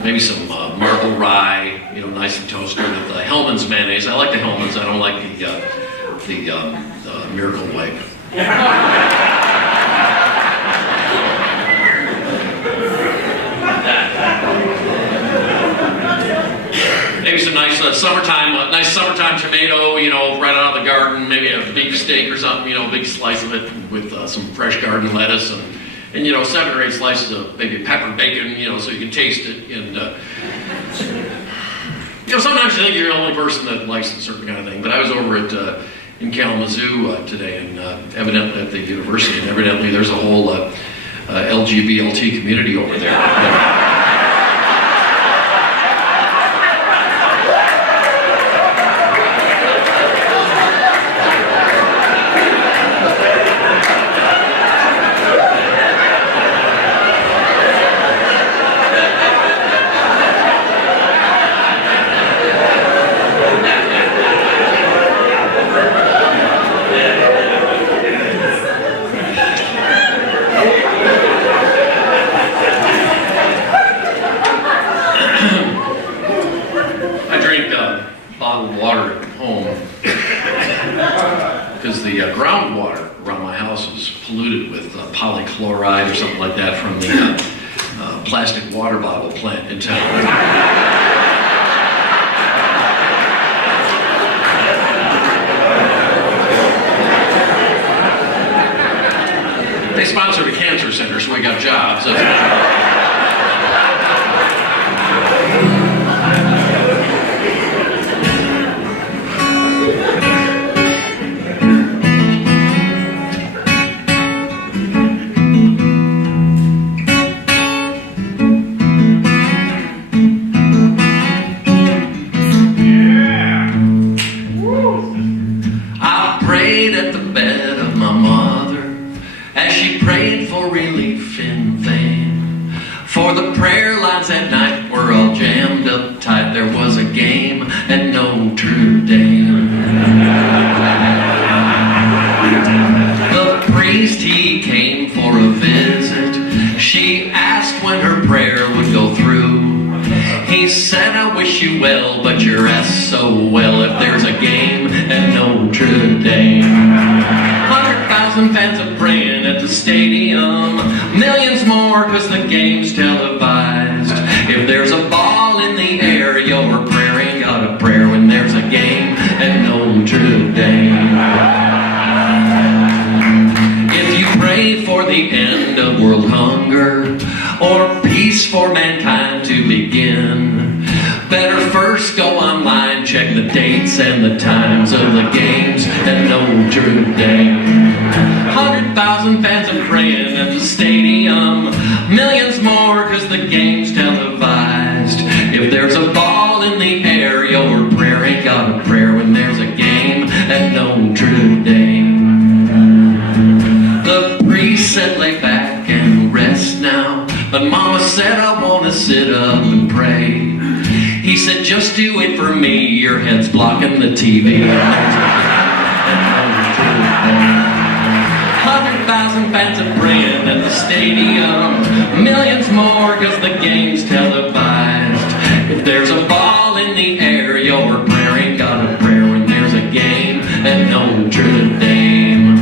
Maybe some marble rye, nice and toasted with Hellman's mayonnaise. I like the Hellman's. I don't like the Miracle White. Maybe some nice summertime tomato, right out of the garden. Maybe a beef steak or something, a big slice of it with some fresh garden lettuce and 7 or 8 slices of maybe pepper bacon, so you can taste it. And sometimes you think you're the only person that likes a certain kind of thing. But I was over at in Kalamazoo today, and evidently at the university, and evidently there's a whole LGBT community over there. Groundwater around my house is polluted with polychloride or something like that from the plastic water bottle plant in town. They sponsored a cancer center, so we got jobs. At night were all jammed up tight. There was a game and no true dame. The priest, he came for a visit. She asked when her prayer would go through. He said, I wish you well, but you're asked so well if there's a game and no true dame. 100,000 fans are praying at the stadium. Millions more cause the game's televised. If there's a ball in the air, your prayer ain't got a prayer when there's a game and no true dame. If you pray for the end of world hunger or peace for mankind to begin, better first go online, check the dates and the times of the games and no true dame. 100,000 fans are praying at the stadium. Millions more cause the game's televised. If there's a ball in the air, your prayer ain't got a prayer when there's a game and no true dame. The just do it for me. Your head's blocking the TV. 100,000 fans are praying at the stadium. Millions more cause the game's televised. If there's a ball in the air, your prayer ain't got a prayer when there's a game at Notre Dame.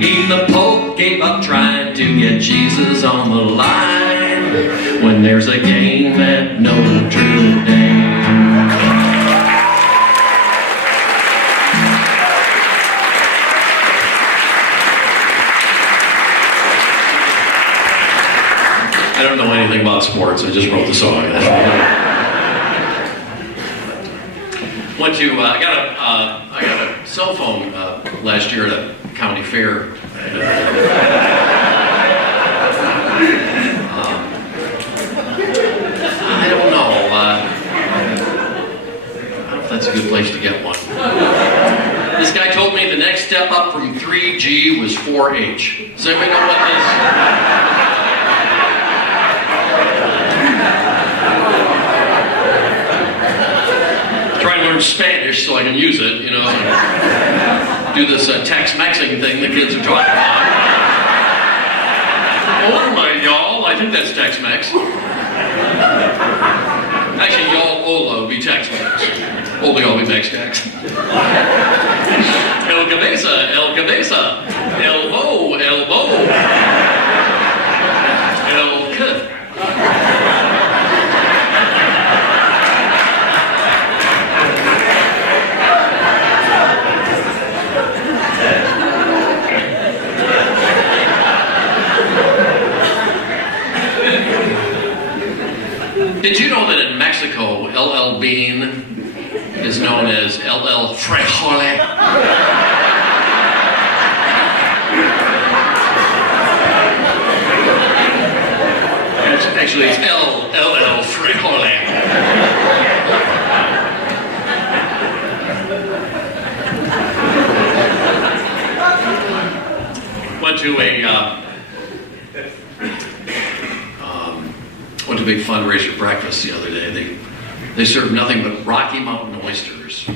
Even the Pope gave up trying to get Jesus on the line when there's a game at Notre Dame. I don't know anything about sports. I just wrote the song. I got a cell phone last year at a county fair. I don't know. I don't know if that's a good place to get one. This guy told me the next step up from 3G was 4H. Does anybody know what this? Trying to learn Spanish so I can use it, do this Tex-Mexing thing the kids are talking about. Hola, y'all. I think that's Tex-Mex. Actually, y'all, hola would be Tex-Mex. Hola, y'all be Mex-Tex. El cabeza, elbow, elbow. El cut. Did you know that in Mexico, LL Bean is known as LL Frejole? Actually, it's LL Frejole. Went to a big fundraiser breakfast the other day. They served nothing but Rocky Mountain oysters.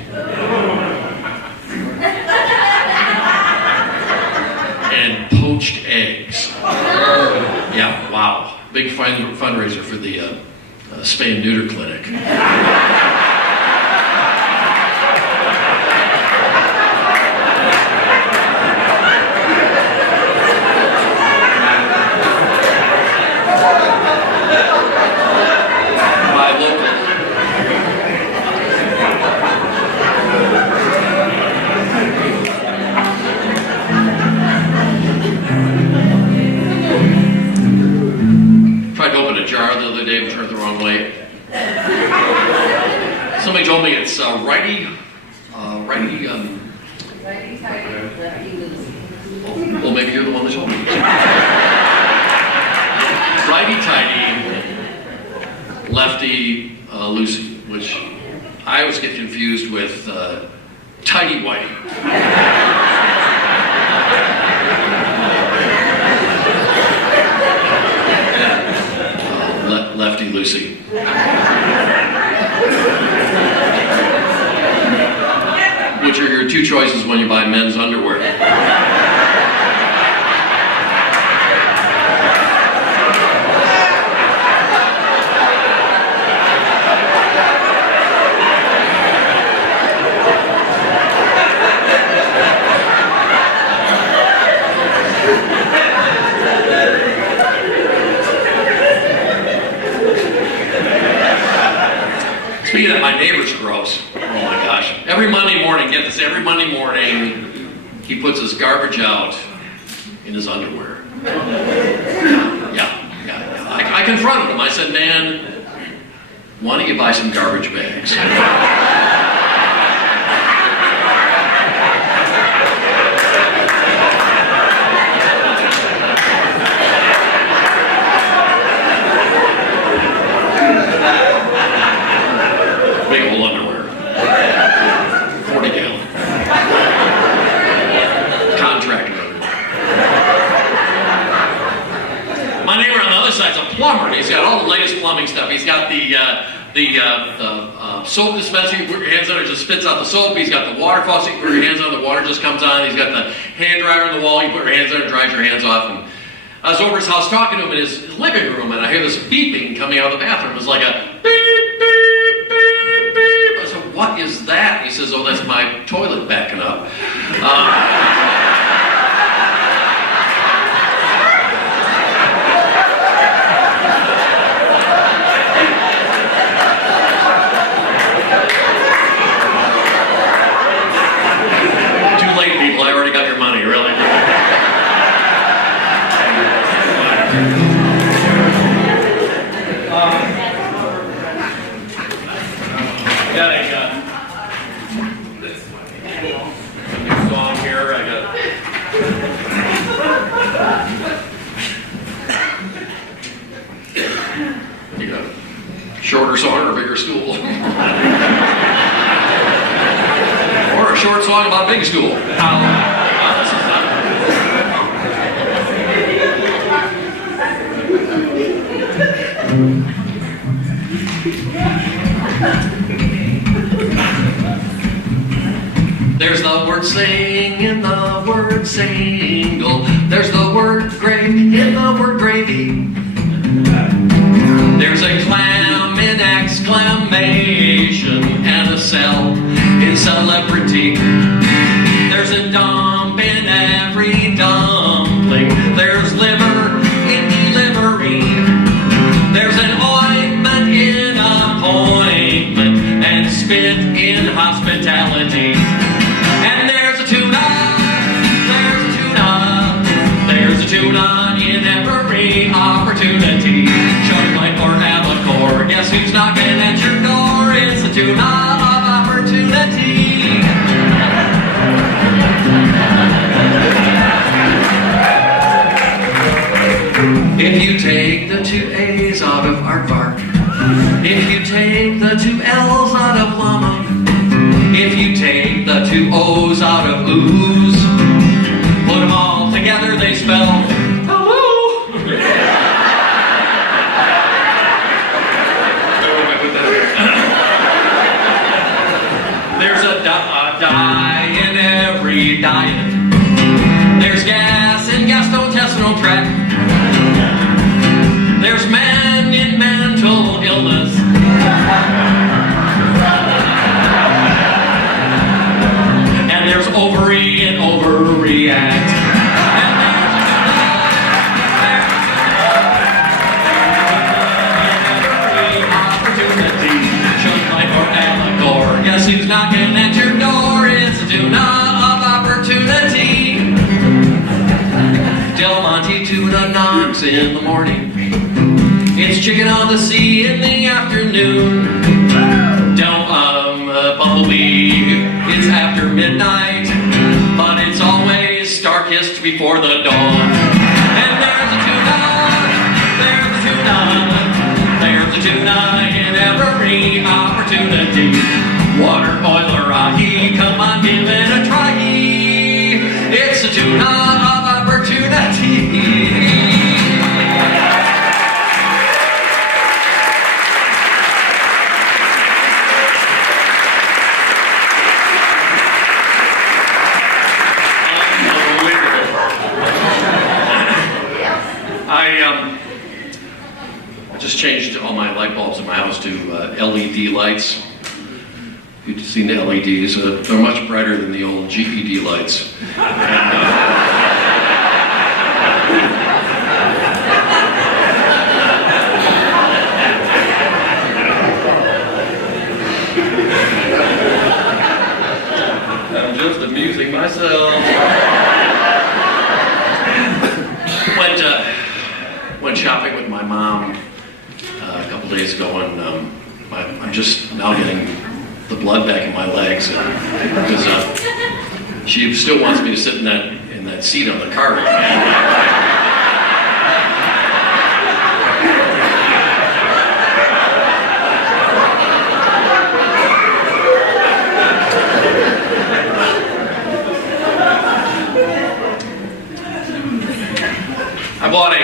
And poached eggs. Yeah, wow. Big fundraiser for the spay and neuter clinic. Somebody told me it's righty tighty, lefty loosey. Well, maybe you're the one that told me. Righty tighty, lefty loosey, which I always get confused with tighty whitey. Lefty loosey. Which are your two choices when you buy men's underwear? Speaking of, my neighbor's gross. Oh my gosh. Every Monday morning, get this, every Monday morning, he puts his garbage out in his underwear. Yeah. I confronted him. I said, man, why don't you buy some garbage bags? Big old underwear. 40 gallon. Contractor underwear. My neighbor on the other side's a plumber, and he's got all the latest plumbing stuff. He's got the soap dispenser, you put your hands on it, it just spits out the soap. He's got the water faucet, you put your hands on, the water just comes on. He's got the hand dryer on the wall, you put your hands on it, dries your hands off. And I was over his house talking to him in his living room, and I hear this beeping coming out of the bathroom. It was like a beep, beep, beep, beep. I said, what is that? He says, oh, that's my toilet backing up. Too late, people. I already got your money, really. Got a new song here. I got. You got a shorter song or a bigger stool? Or a short song about a big stool? This is not. There's the word sing in the word single. There's the word grave in the word gravy. There's a clam in exclamation and a cell in celebrity. There's a dump in every dumpling. There's liver in delivery. There's an ointment in appointment and spit in hospitality. And there's a tuna, there's a tuna, there's a tuna in every opportunity. Shark light or albacore, guess who's knocking at your door? It's the tuna of opportunity. If you take the two A's out of aardvark, if you take the two L's out of llama, if you take the two O's out of ooze, put them all together, they spell hello. There's a dye in every diet. There's gas in gastrointestinal tract. There's man in mental illness. And there's ovary and overreact. And there's opportunity. Should light or albacore, guess who's knocking at your door? It's a tuna of opportunity. Del Monte tuna knocks in the morning. It's chicken on the sea in the afternoon. Bumblebee, it's after midnight, but it's always darkest before the dawn. And there's a tuna, there's a tuna, there's a tuna in every opportunity. Water, oil, or ahi, come on, give it a try. It's a tuna of opportunity. I just changed all my light bulbs in my house to LED lights. You've seen the LEDs. They're much brighter than the old GED lights. I'm just amusing myself. Went shopping with my mom a couple days ago, and I'm just now getting the blood back in my legs because she still wants me to sit in that seat on the car. I bought a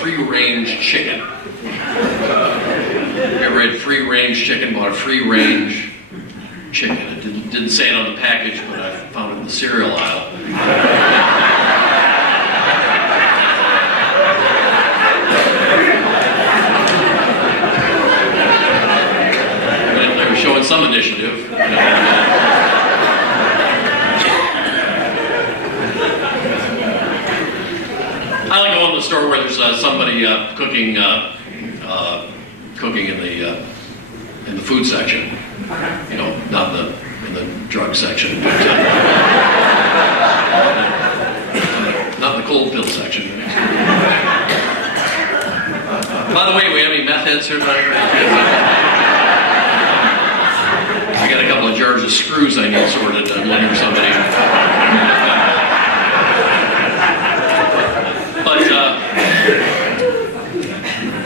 free-range chicken. You ever free-range chicken, bought a free-range chicken. It didn't say it on the package, but I found it in the cereal aisle. They were showing some initiative. I like going to the store where there's somebody cooking in the food section. You know, not in the drug section, but not in the cold pill section. By the way, do we have any meth heads here tonight? I got a couple of jars of screws I need sorted. I'm looking for somebody. But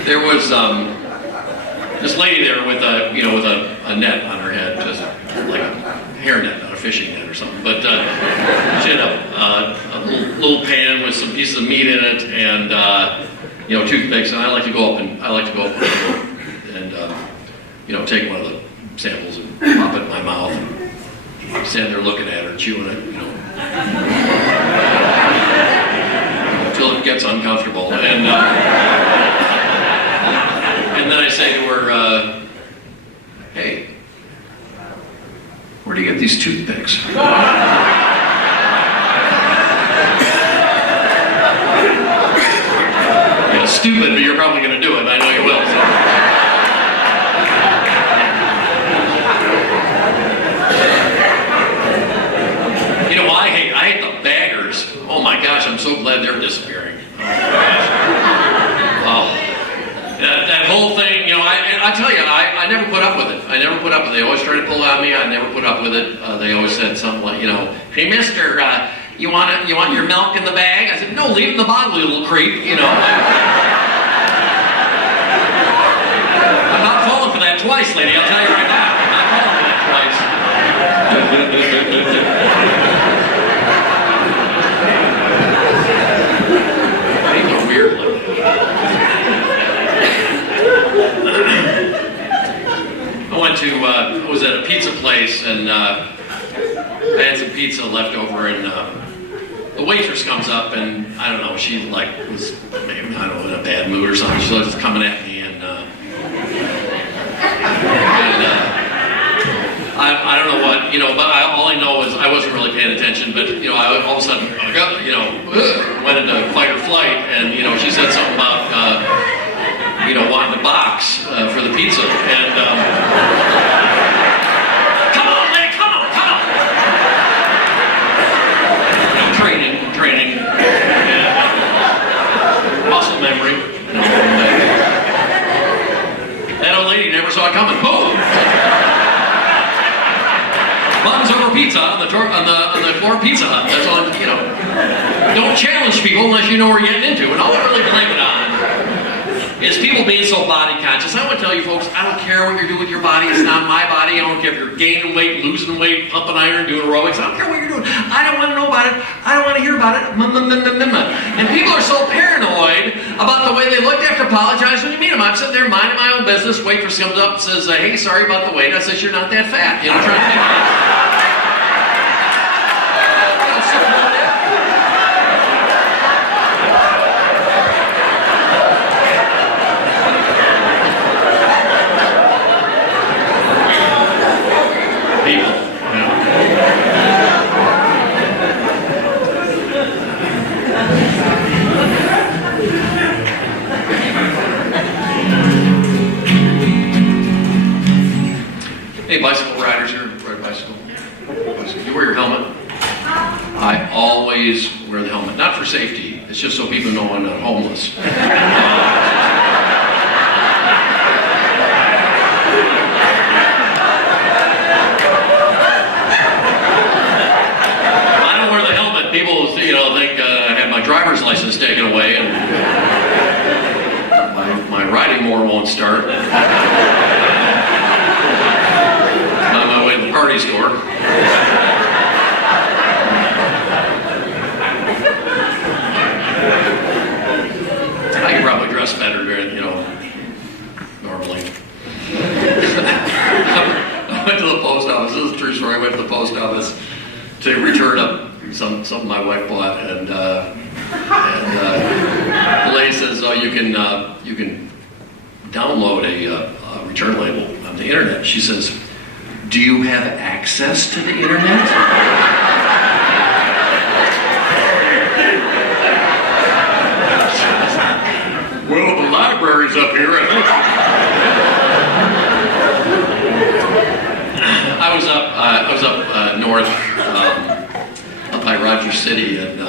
there was this lady there with a net on her head, just like a hairnet, not a fishing net or something. But she had a little pan with some pieces of meat in it, and toothpicks. And I like to go up and take one of the samples and pop it in my mouth and stand there looking at her, chewing it, until it gets uncomfortable. And then I say to her, hey, where do you get these toothpicks? It's stupid, but you're probably going to do it. I know you will. So. You know, I hate the baggers. Oh my gosh, I'm so glad they're disappearing. Oh. That whole thing, I tell you, I never put up with it. I never put up with it. They always try to pull on me. I never put up with it. They always said something like, hey, mister, you want your milk in the bag? I said, no, leave it in the bottle, you little creep, I'm not falling for that twice, lady, I'll tell you right now. I'm not falling for that twice. These are weird looking. I was at a pizza place, and I had some pizza left over, and the waitress comes up, and I don't know, she was maybe, I don't know, in a bad mood or something. She was coming at me, and I don't know what, but all I know is I wasn't really paying attention, but all of a sudden, went into fight or flight, and she said something about wanting a box for the pizza, and come on, lady, come on. Training, and muscle memory. That old lady never saw it coming. Boom! Buns over pizza on the floor of Pizza Hut. That's all. Don't challenge people unless you know what you're getting into, and all I really blame it on is people being so body conscious. I want to tell you folks, I don't care what you're doing with your body. It's not my body. I don't care if you're gaining weight, losing weight, pumping iron, doing aerobics. I don't care what you're doing. I don't want to know about it. I don't want to hear about it. And people are so paranoid about the way they look. They have to apologize when you meet them. I'm sitting there minding my own business. Waitress comes up and says, hey, sorry about the weight. I says, you're not that fat. Trying to think. Hey, bicycle riders here, ride a bicycle. You wear your helmet. I always wear the helmet, not for safety. It's just so people know I'm not homeless. I don't wear the helmet. People, think I had my driver's license taken away, and my riding mower won't start. On my way to the party store. I could probably dress better, normally. true story. I went to the post office to return something my wife bought, and the lady says, "Oh, you can download a return label on the internet." She says, "Do you have access to the internet?" Well, the library's up here, I think. I was up north, up by Rogers City, and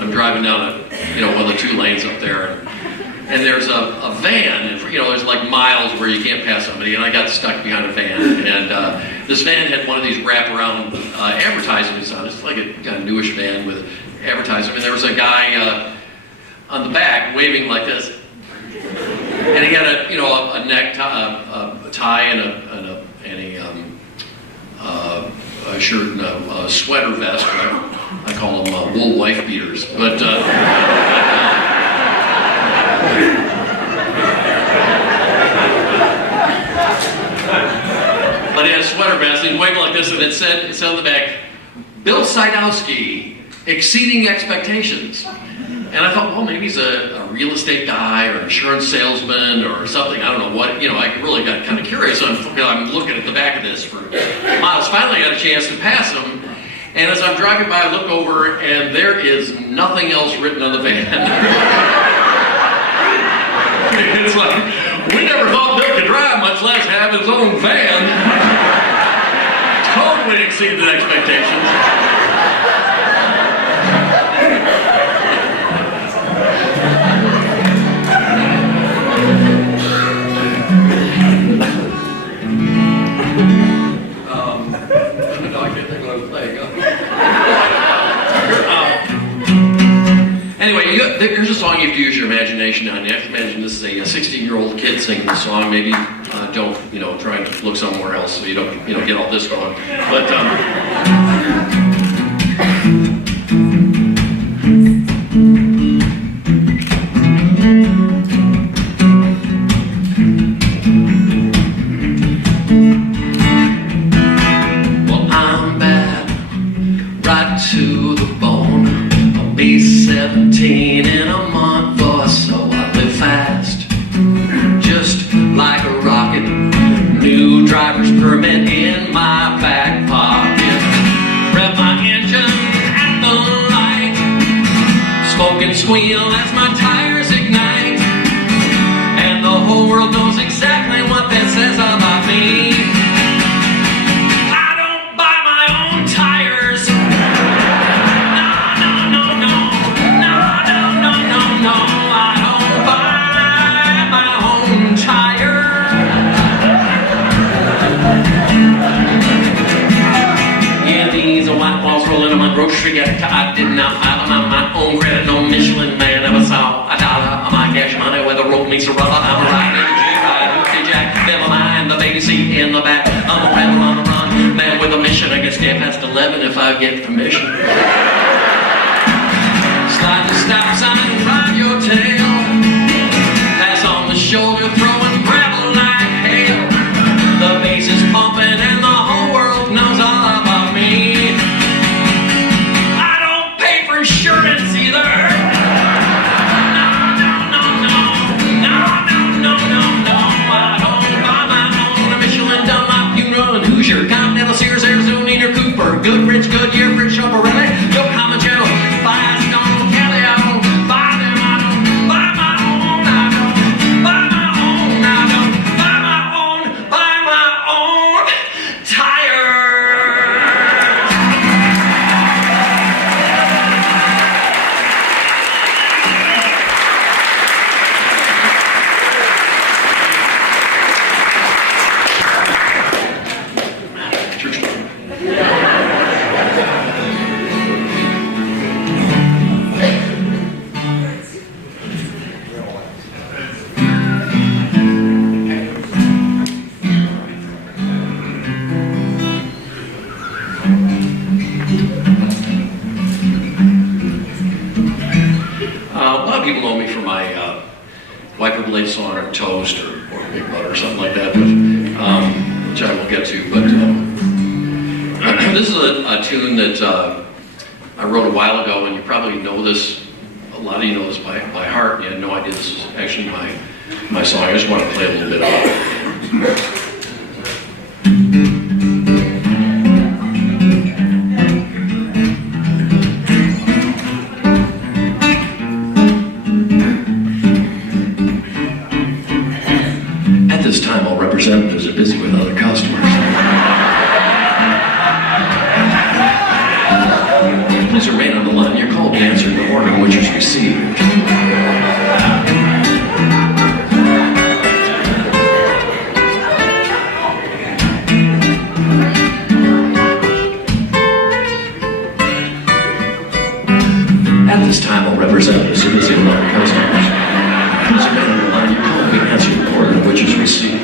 I'm driving down one of the 2 lanes up there, and there's a van, and there's like miles where you can't pass somebody, and I got stuck behind a van, and this van had one of these wraparound advertisements on it. It's like a kind of newish van with advertising, and there was a guy on the back waving like this, and he had a neck tie and a shirt and a sweater vest. I call them wool wife beaters, but. But he had a sweater vest, and he waved like this, and it said on the back, "Bill Sidowski, exceeding expectations." And I thought, well, maybe he's a real estate guy or insurance salesman or something. I don't know what. I really got kind of curious. I'm looking at the back of this for miles. Finally, I got a chance to pass him. And as I'm driving by, I look over, and there is nothing else written on the van. It's like, we never thought Bill could drive, much less have his own van. Totally exceeded expectations. Anyway, here's a song you have to use your imagination on. You have to imagine this is a 16-year-old kid singing the song. Maybe don't try and look somewhere else so you don't get all this going. But well, I'm bad, right to the bone. I'll be 17 in a month or so. I live fast, just like a rocket. New driver's permit in my back pocket. Rev my engine at the light. Smoke and squeal as my tires ignite. And the whole world knows exactly what that says about me. I don't buy my own tires. Rolling on my grocery get I did not buy them on my own credit. No Michelin man ever saw a dollar of my cash money where the road meets the rubber. I'm a right nigga G-ride, hoopty jack, never mind the baby seat in the back. I'm a rebel on the run, man with a mission. I get scared past 11 if I get permission. Slide the stop sign and ride your tail. Pass on the shoulder, throwing gravel like hail. The bass is pumping and the whole world knows all about me. Insurance either. No. I don't buy my own Michelin, Dunlop, Puna, and Hoosier, Continental, Sears, Arizona, or Cooper, Goodrich, Goodyear, Fritz, Pirelli, Yokohama, General, Firestone, Kelly. I don't buy them. I don't buy my own. I don't buy my own. I don't buy my own tires. A lot of people know me for my wiper blade song or Toast or Big Butter or something like that, but which I will get to. But tune that I wrote a while ago, and you probably know this, a lot of you know this by heart. You had no idea this is actually my song. I just want to play a little bit of it. At this time, all representatives are busy with other customers. Please remain on the line. Your call will be answered in the order in which it's received. At this time, all representatives are busy with other customers. Please remain on the line. Your call will be answered in the order in which it's received.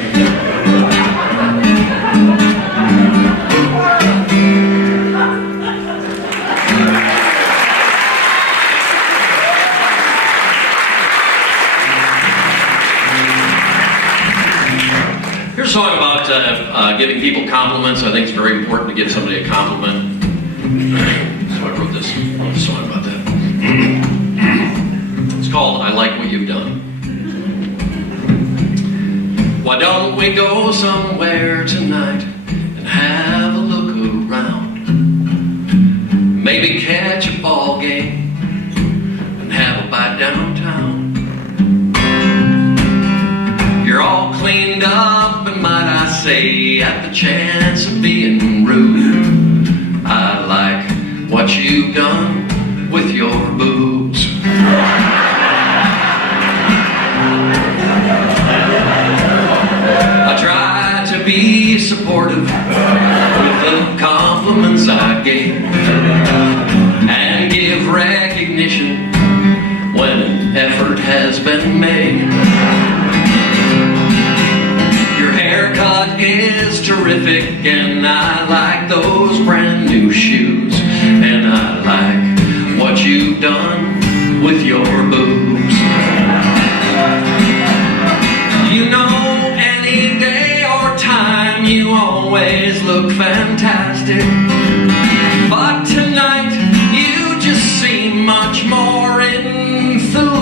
Here's a song about giving people compliments. I think it's very important to give somebody a compliment. So I wrote this song about that. It's called I Like What You've Done. Why don't we go somewhere tonight and have a look around? Maybe catch a ball game and have a bite downtown. You're all cleaned up, and might I say, at the chance of being rude, I like what you've done with your boobs. I try to be supportive with the compliments I gave, and give recognition when an effort has been made. Your haircut is terrific, and I like those brand new shoes, and I like what you've done with your boobs. You know, any day or time you always look fantastic, but tonight you just seem much more enthusiastic.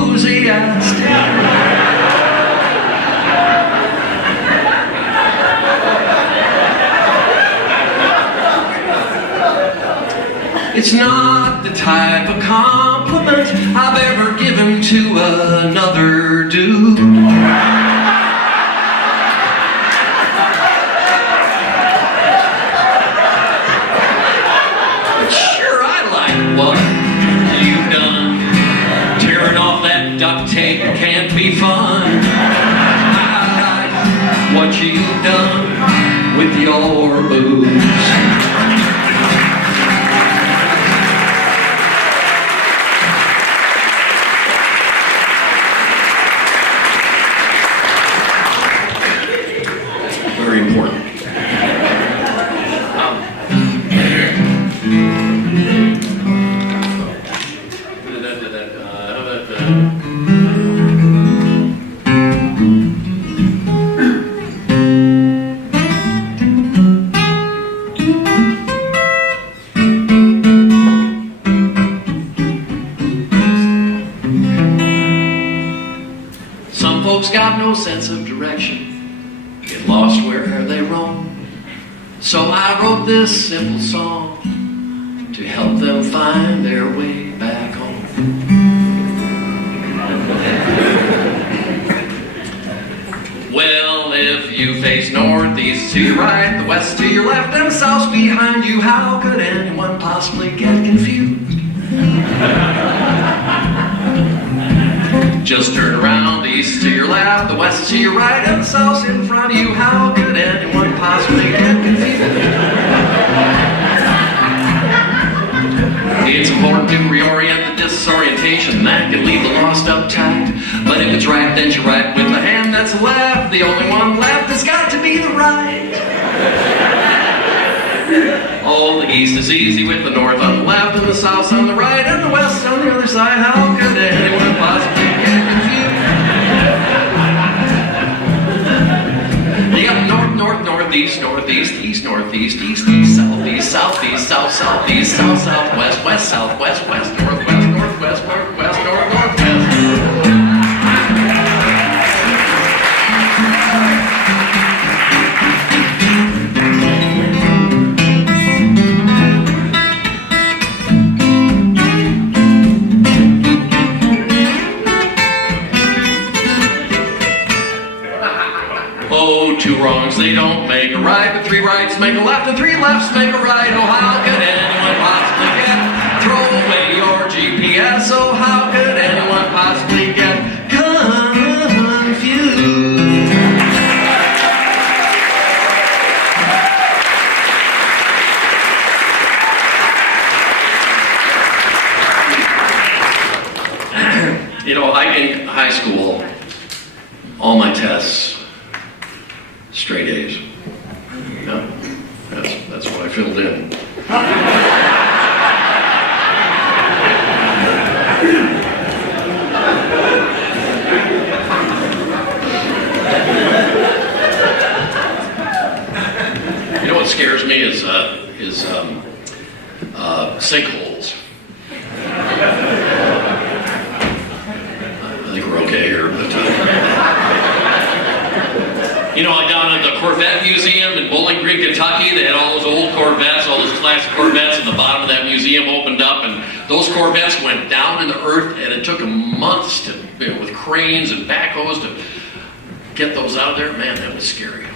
It's not the type of compliment I've ever given to another dude. But sure, I like what you've done. Tearing off that duct tape can't be fun. I like what you've done with your boobs. Very important. Some folks got no sense of direction, get lost where they roam. So I wrote this simple song to help them find their way back home. Well, if you face north, east to your right, the west to your left, and the south behind you, how could anyone possibly get confused? Just turn around, the east to your left, the west to your right, and the south in front of you. How could anyone possibly get confused? It's important to reorient the disorientation that can leave the lost uptight. But if it's right, then you're right with the hand that's left. The only one left has got to be the right. Oh, the east is easy with the north on the left, and the south on the right, and the west on the other side. How could anyone possibly get confused? You got north, north, northeast, northeast, northeast, east, northeast, east, east, southeast, southeast, south, southeast, south, southwest, west, southwest, west, northwest, northwest, northwest, north, northwest. Oh, two wrongs, they don't make a right, but three rights make a left, and three lefts make a right. Oh, how could anyone possibly get? Throw away your GPS. Oh, how could anyone possibly get confused? You know, in high school, all my tests, straight A's. Yeah, that's what I filled in. You know what scares me is sinkholes. I think we're okay here, but you know, like down at the Corvette Museum in Bowling Green, Kentucky, they had all those old Corvettes, all those classic Corvettes, and the bottom of that museum opened up, and those Corvettes went down in the earth, and it took them months to, with cranes and backhoes to get those out of there. Man, that was scary.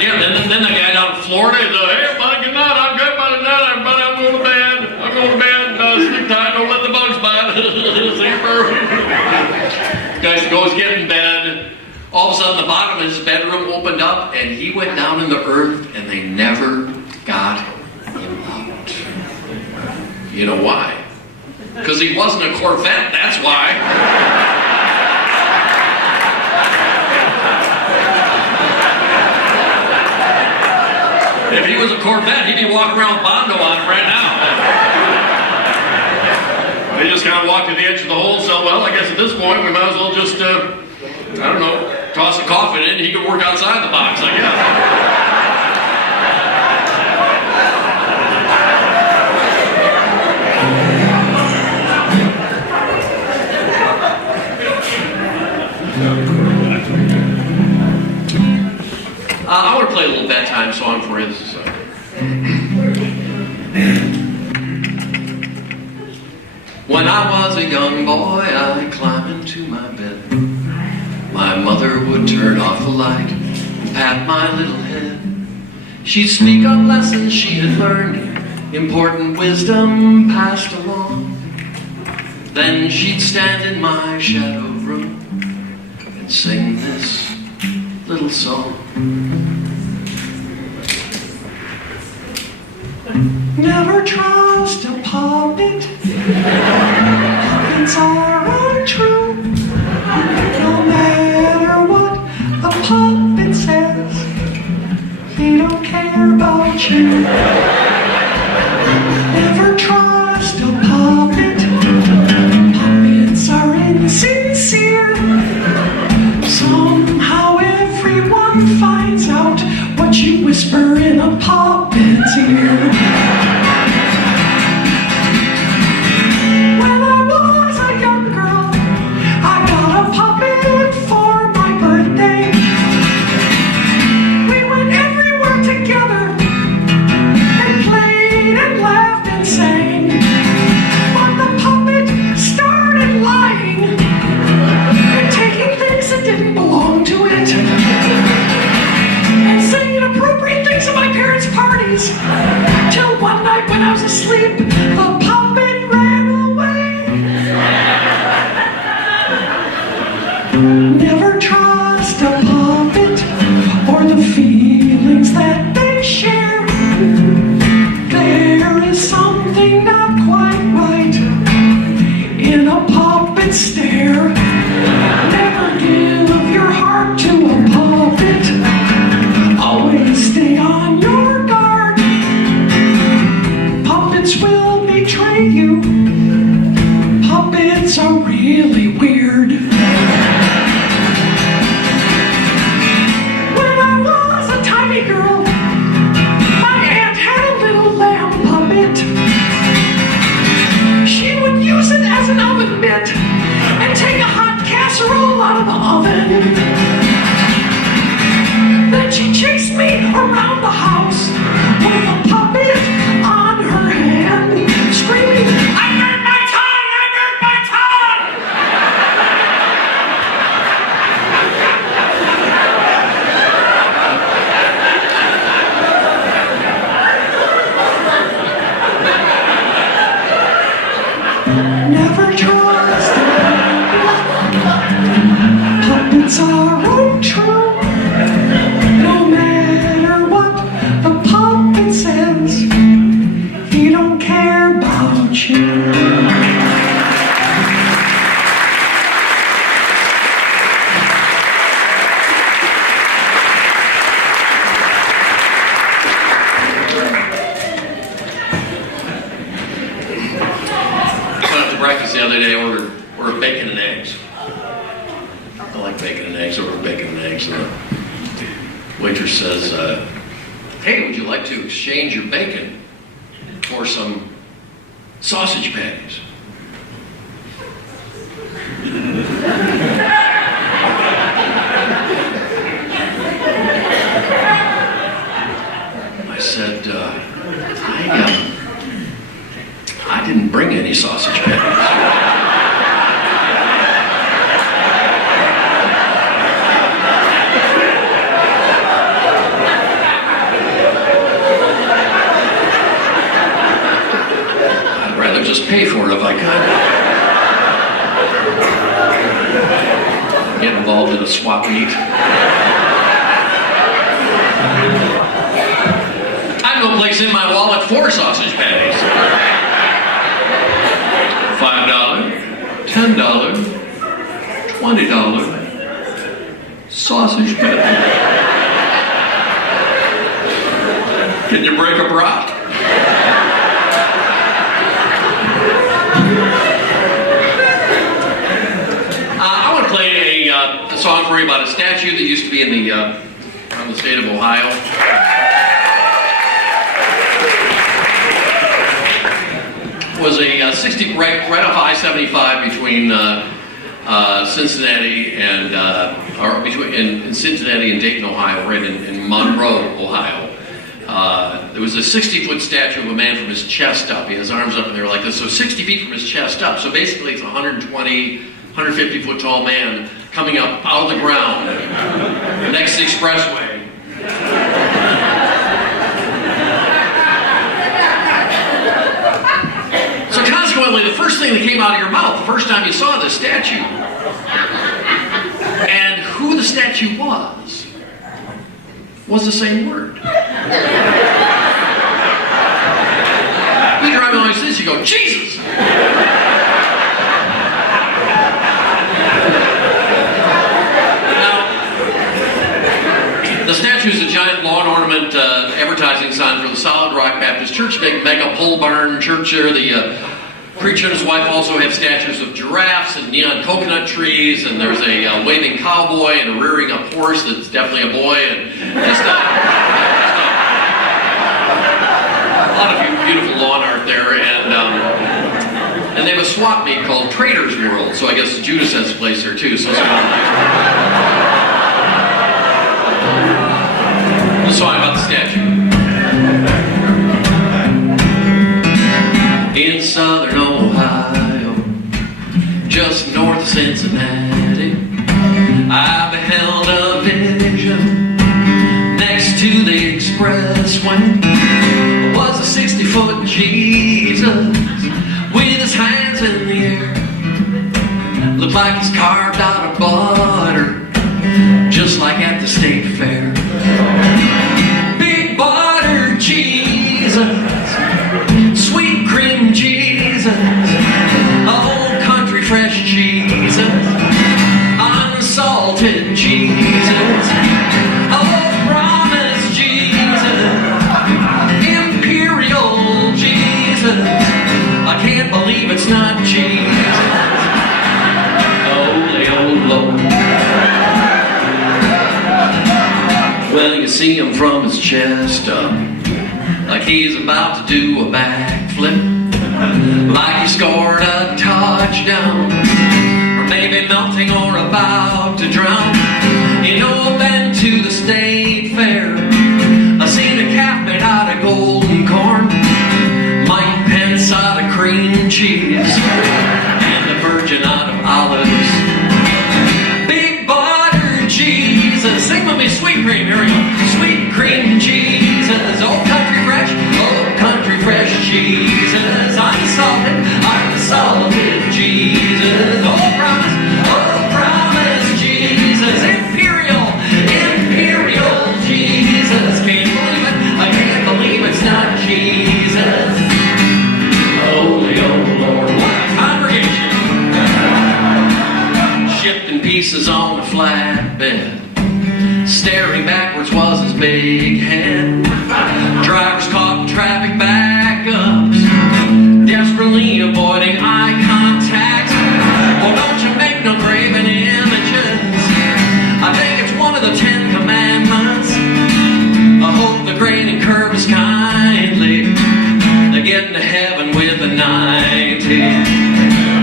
Yeah, then the guy down in Florida, he's like, hey, buddy, good night, I'm good, buddy, everybody, I'm going to bed, sleep tight, don't let the bugs bite. Guys goes get in bed. All of a sudden, the bottom of his bedroom opened up, and he went down in the earth, and they never got him out. You know why? Because he wasn't a Corvette, that's why. If he was a Corvette, he'd be walking around with Bondo on him right now. They just kind of walked to the edge of the hole, so, well, I guess at this point we might as well just, I don't know, toss a coffin in and he could work outside the box, I guess. I want to play a little bedtime song for you. This is, when I was a young boy, I'd climb into my bed. My mother would turn off the light and pat my little head. She'd speak on lessons she had learned, important wisdom passed along. Then she'd stand in my shadowed room and sing this little song. Never trust a puppet. Puppets are untrue. No matter what a puppet says, they don't care about you. Never trust a puppet. Puppets are insincere. Somehow everyone finds out what you whisper in a puppet's ear. When I was a young girl, I got a puppet for my birthday. We went everywhere together and played and laughed and sang. But the puppet started lying and taking things that didn't belong to it. Saying inappropriate things at my parents' parties. Till one night when I was asleep, the puppet ran away. Never trust a puppet or the feelings that they share. There is something not quite right in a puppet stare. Never give your heart to a puppet. Always stay on your guard. Puppets will betray you. Puppets are really weird. out of the oven. Then she chased me around the house with a puppet on her hand, screaming, I burned my tongue! I burned my tongue! Never trust puppets are untrue. No matter what the puppet says, he don't care about you. Breakfast the other day, I ordered bacon and eggs. I like bacon and eggs. Ordered bacon and eggs. And the waitress says, hey, would you like to exchange your bacon for some sausage patties? I said, I didn't bring any sausage patties. I'd rather just pay for it if I could. Get involved in a swap meet. I have no place in my wallet for sausage patties. $5, $10, $20 sausage patty. Can you break a rock? I want to play a song for you about a statue that used to be in the state of Ohio. Was a 60 right off I-75 between Cincinnati and or between in Cincinnati and Dayton, Ohio, right in Monroe, Ohio. There was a 60-foot statue of a man from his chest up. He has arms up and they were like this. So 60 feet from his chest up. So basically it's a 120, 150-foot tall man coming up out of the ground next to the expressway. So consequently, the first thing that came out of your mouth the first time you saw this statue and who the statue was the same word. You drive along like this, you go, Jesus! Now, the statue is a giant lawn ornament advertising sign for the Solid Rock Baptist Church, big mega pole barn church there. The preacher and his wife also have statues of giraffes and neon coconut trees, and there's a waving cowboy and a rearing up horse that's definitely a boy, and just a lot of beautiful lawn art there, and they have a swap meet called Trader's World, so I guess Judas has a place there too. So it's kind of nice. A song about the statue. In southern Ohio, just north of Cincinnati, I beheld a vision next to the expressway. Was a 60-foot Jesus with his hands in the air. Looked like he's carved out of butter, just like at the state fair. Big butter Jesus, sweet cream Jesus, old country fresh Jesus, unsalted Jesus, oh promise Jesus, imperial Jesus, I can't believe it's not Jesus, holy old Lord. Well, you see him from his chest up, like he's about to do a backflip, like he scored a touchdown, or maybe melting or about to drown. You know, I've been to the state fair. I seen a calf made out of golden corn, Mike Pence out of cream cheese, and a virgin out of olives. Big butter Jesus, sing with me, sweet cream, here we go. Sweet cream Jesus, old country fresh Jesus, unsalted Jesus, oh promise Jesus, imperial Jesus, can't believe it, I can't believe it's not Jesus. Holy, oh Lord, what a congregation. Shipped in pieces on a flatbed, staring backwards was his big head. Drivers caught in traffic backups, desperately avoiding eye contact. Well, don't you make no graven images, I think it's one of the 10 commandments. I hope the grading curve is kindly, they're getting to heaven with a 90.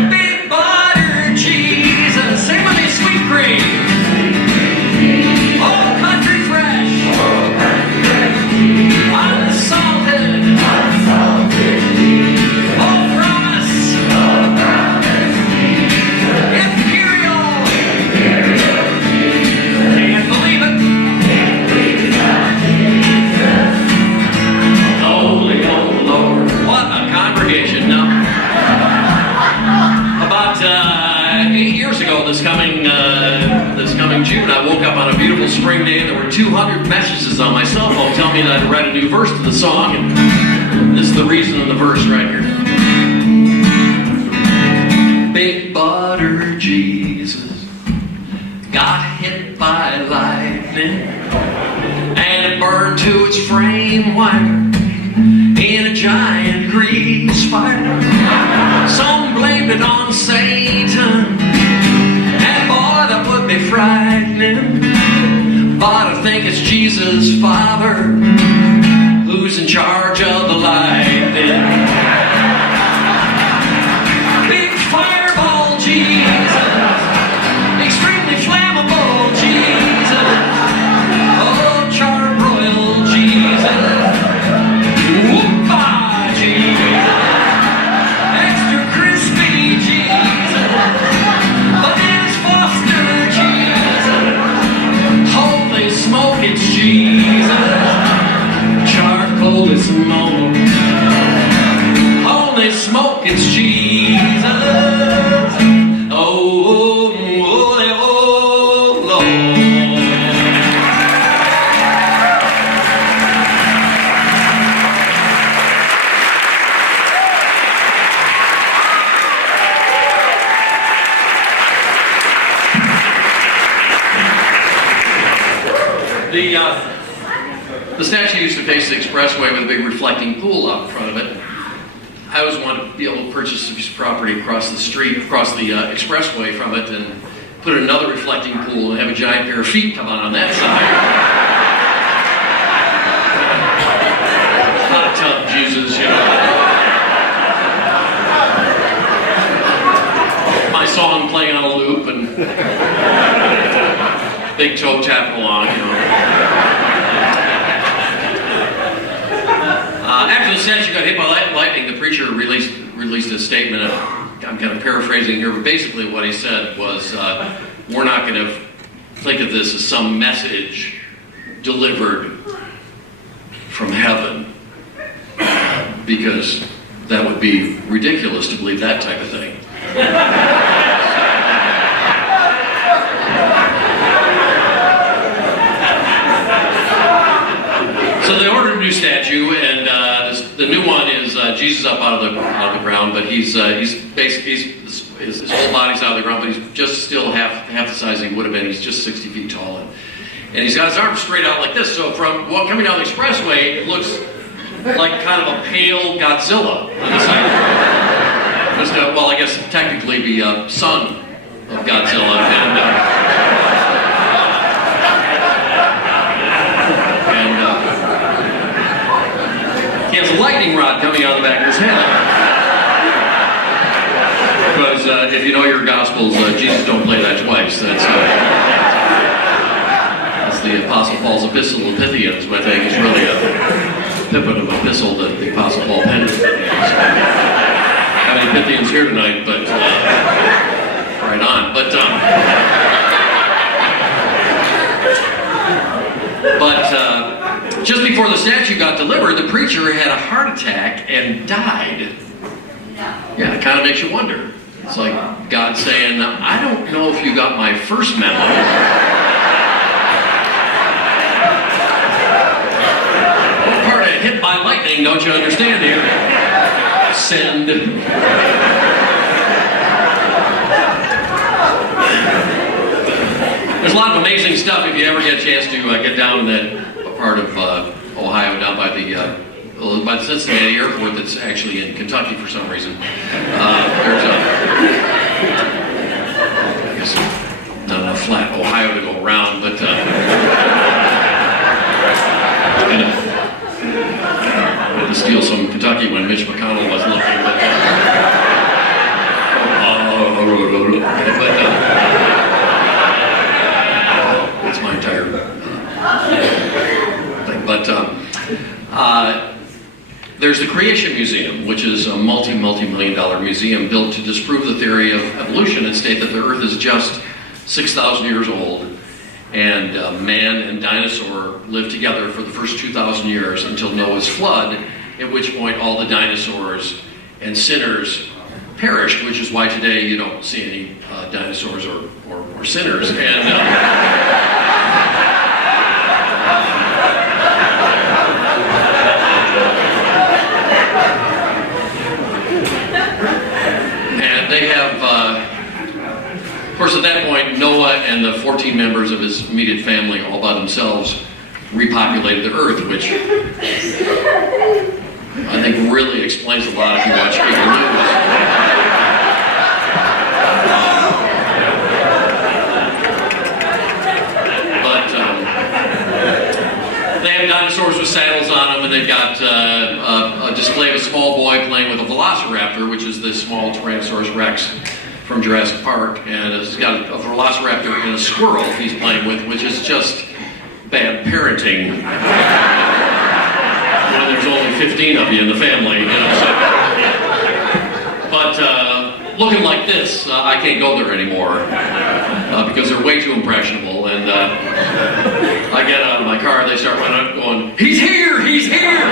Big butter Jesus, sing with me, sweet cream. Oh, country fresh, unsalted, oh, promise, imperial, can't believe it. Holy, oh Lord, what a congregation. Now, about 8 years ago, this coming June, I woke up on a beautiful spring day and there were 200 messages on my cell phone telling me that I'd write a new verse to the song, and this is the reason in the verse right here. Big butter Jesus got hit by lightning and it burned to its frame wire in a giant grease fire. Some blamed it on Satan, and boy, that would be frightening. But I think it's Jesus' Father who's in charge of the lightning. Big fireball Jesus, extremely flammable Jesus, oh, charbroiled Jesus, whoop-ah Jesus, extra crispy Jesus, bananas Foster Jesus, holy smoke, it's Jesus, charcoal is more, holy smoke, it's Jesus, oh, holy, oh Lord. The statue used to face the expressway with a big reflecting pool out in front of it. I always wanted to be able to purchase a piece of property across the street, across the expressway from it, and put another reflecting pool and have a giant pair of feet come on that side. Hot tub Jesus, you know. My song playing on a loop and big toe tapping along, you know. After the statue got hit by lightning, the preacher released a statement. I'm kind of paraphrasing here, but basically what he said was, we're not going to think of this as some message delivered from heaven, because that would be ridiculous to believe that type of thing. So they ordered a new statue, and the new one is Jesus up out of the ground, but his whole body's out of the ground, but he's just still half the size he would have been. He's just 60 feet tall, and he's got his arms straight out like this. So from coming down the expressway, it looks like kind of a pale Godzilla on the side. Just well, I guess technically the son of Godzilla, and he has a lightning rod coming out of the back of his head. But Because if you know your Gospels, Jesus don't play that twice. That's the Apostle Paul's epistle to Pythians, which I think is really a pippin of epistle that the Apostle Paul penned to Pythians. How many Pythians here tonight? But right on. But just before the statue got delivered, the preacher had a heart attack and died. Yeah, it kind of makes you wonder. It's like God saying, I don't know if you got my first memo. What part of hit by lightning don't you understand here? Send. There's a lot of amazing stuff if you ever get a chance to get down in that part of Ohio, down by the Cincinnati airport that's actually in Kentucky for some reason. There's I guess not enough flat Ohio to go around, but to steal some Kentucky when Mitch McConnell wasn't looking, but that's my entire thing. But there's the Creation Museum, which is a multi-million-dollar museum built to disprove the theory of evolution and state that the Earth is just 6,000 years old, and man and dinosaur lived together for the first 2,000 years until Noah's flood, at which point all the dinosaurs and sinners perished, which is why today you don't see any dinosaurs or sinners. And they have, of course, at that point, Noah and the 14 members of his immediate family, all by themselves, repopulated the Earth, which I think really explains a lot if you watch cable news. But they have dinosaurs with saddles on them, and they've got a display of a small boy playing with a velociraptor, which is the small Tyrannosaurus Rex from Jurassic Park, and it's got a velociraptor and a squirrel he's playing with, which is just bad parenting. When there's only 15 of you in the family, so. But looking like this, I can't go there anymore because they're way too impressionable. And I get out of my car, they start running up going, "He's here! He's here!"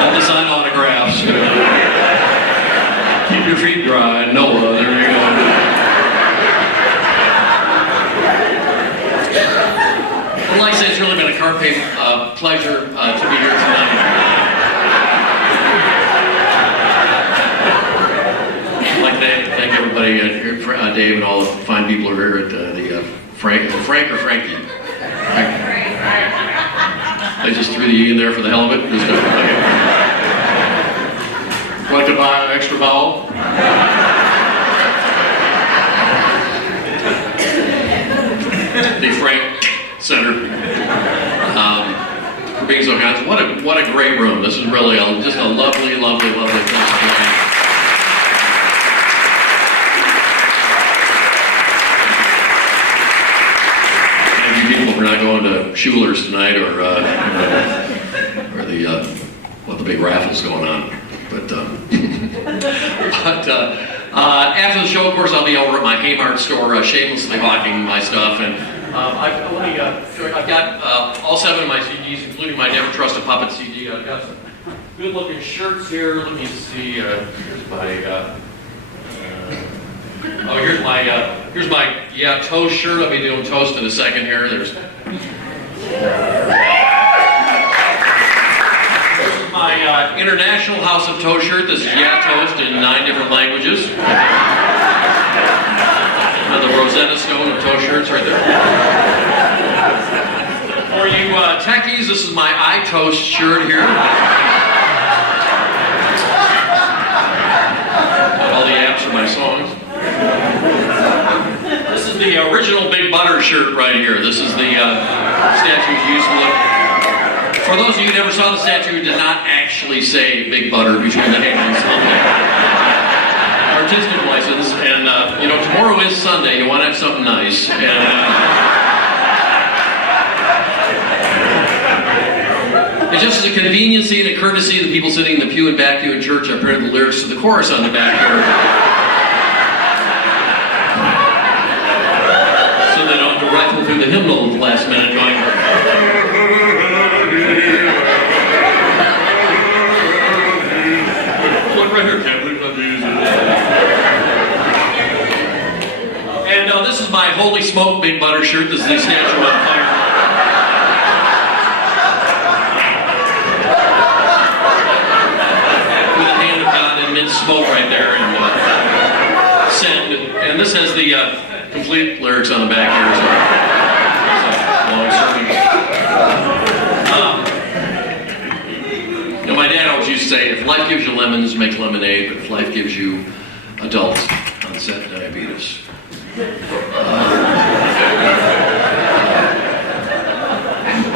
All the signed autographs. Keep your feet dry, Noah. There you go. Well, like I say, it's really been a carpe pleasure to be here tonight. I'd like to thank everybody here, Dave and all the fine people who are here at the Frank or Frankie? I just threw the E in there for the hell of it. Just like to buy an extra vowel? The Frank Center. For being so kind. What a great room. This is really just a lovely, lovely, lovely place to be. Thank you people for not going to Schuler's tonight or the big raffle's going on. But after the show, of course, I'll be over at my Haymart store, shamelessly hawking my stuff. And I've got all 7 of my CDs, including my Never Trust a Puppet CD. I've got some good-looking shirts here. Let me see. Here's my toast shirt. I'll be doing toast in a second here. This is my International House of Toast shirt. This is toast in 9 different languages. The Rosetta Stone of toast shirts right there. For you techies, this is my iToast shirt here. All the apps are my songs. This is the original Big Butter shirt right here. This is the statue's used to look For those of you who never saw the statue, it did not actually say Big Butter between the hands on the artistic license. And, tomorrow is Sunday. You want to have something nice. And, it's just as a conveniency and a courtesy of the people sitting in the pew and back pew in church, I printed the lyrics to the chorus on the back here. So they don't have to rifle through the hymnal at the last minute going, look right here, can't believe I'm using it. And this is my Holy Smoke Big Butter shirt. This is the statue on fire. Smoke right there and send. And this has the complete lyrics on the back here as well. My dad always used to say, if life gives you lemons, make lemonade, but if life gives you adults, onset diabetes.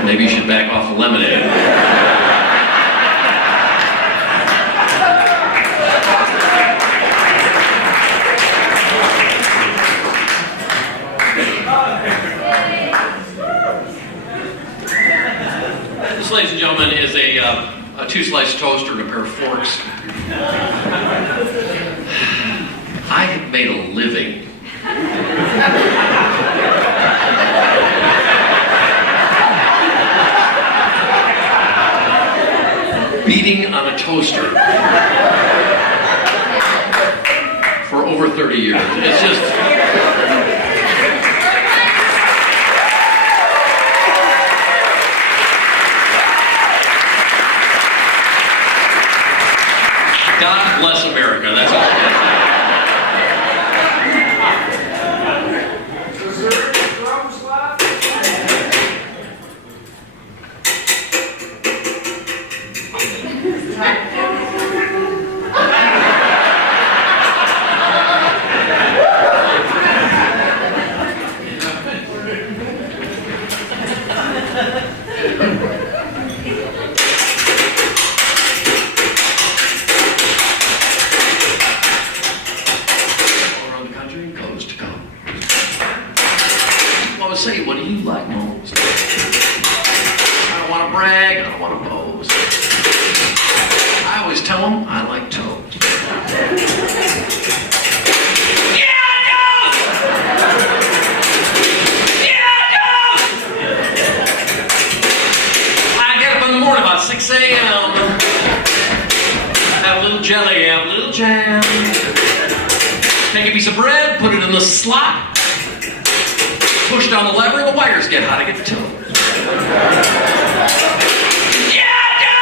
Maybe you should back off the lemonade. This, ladies and gentlemen, is a two-slice toaster and a pair of forks. I have made a living beating on a toaster for over 30 years. It's just... God bless America, that's all. Say, what do you like most? I don't want to brag, I don't want to boast. I always tell them I like toast. Yeah, I do! Yeah, I do! I get up in the morning about 6 a.m. Have a little jelly, have a little jam. Take a piece of bread, put it in the slot. Push down the lever and the wires get hot. I get to it. Yeah, no!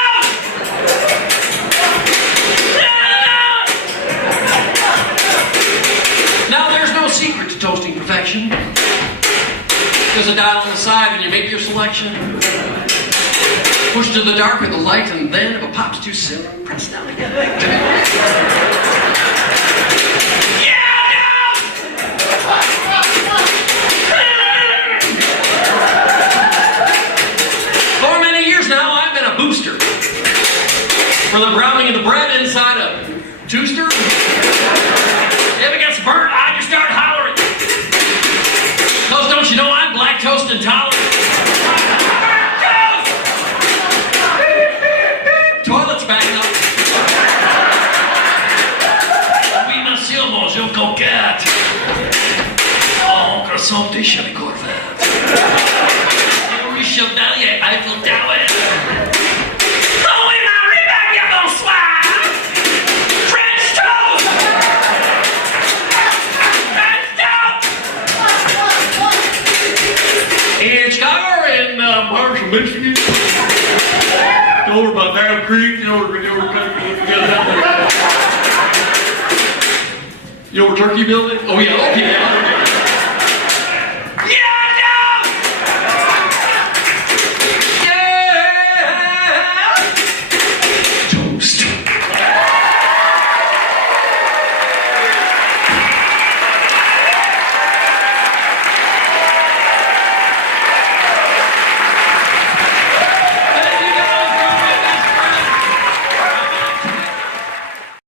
Now there's no secret to toasting perfection. There's a dial on the side and you make your selection. Push to the dark or the light, and then if it pops too soon, press down again. Booster for the browning of the bread inside a toaster. If it gets burnt, I just start hollering. Because don't you know I'm lactose intolerant? Toilet's backing up. Oui, monsieur, bonjour, coquette. Oh, croissant de chez les Corvettes. Richard Dallier, Eiffel Tower. Michigan, over by Battle Creek, you know where Turkey Building? Oh yeah, okay.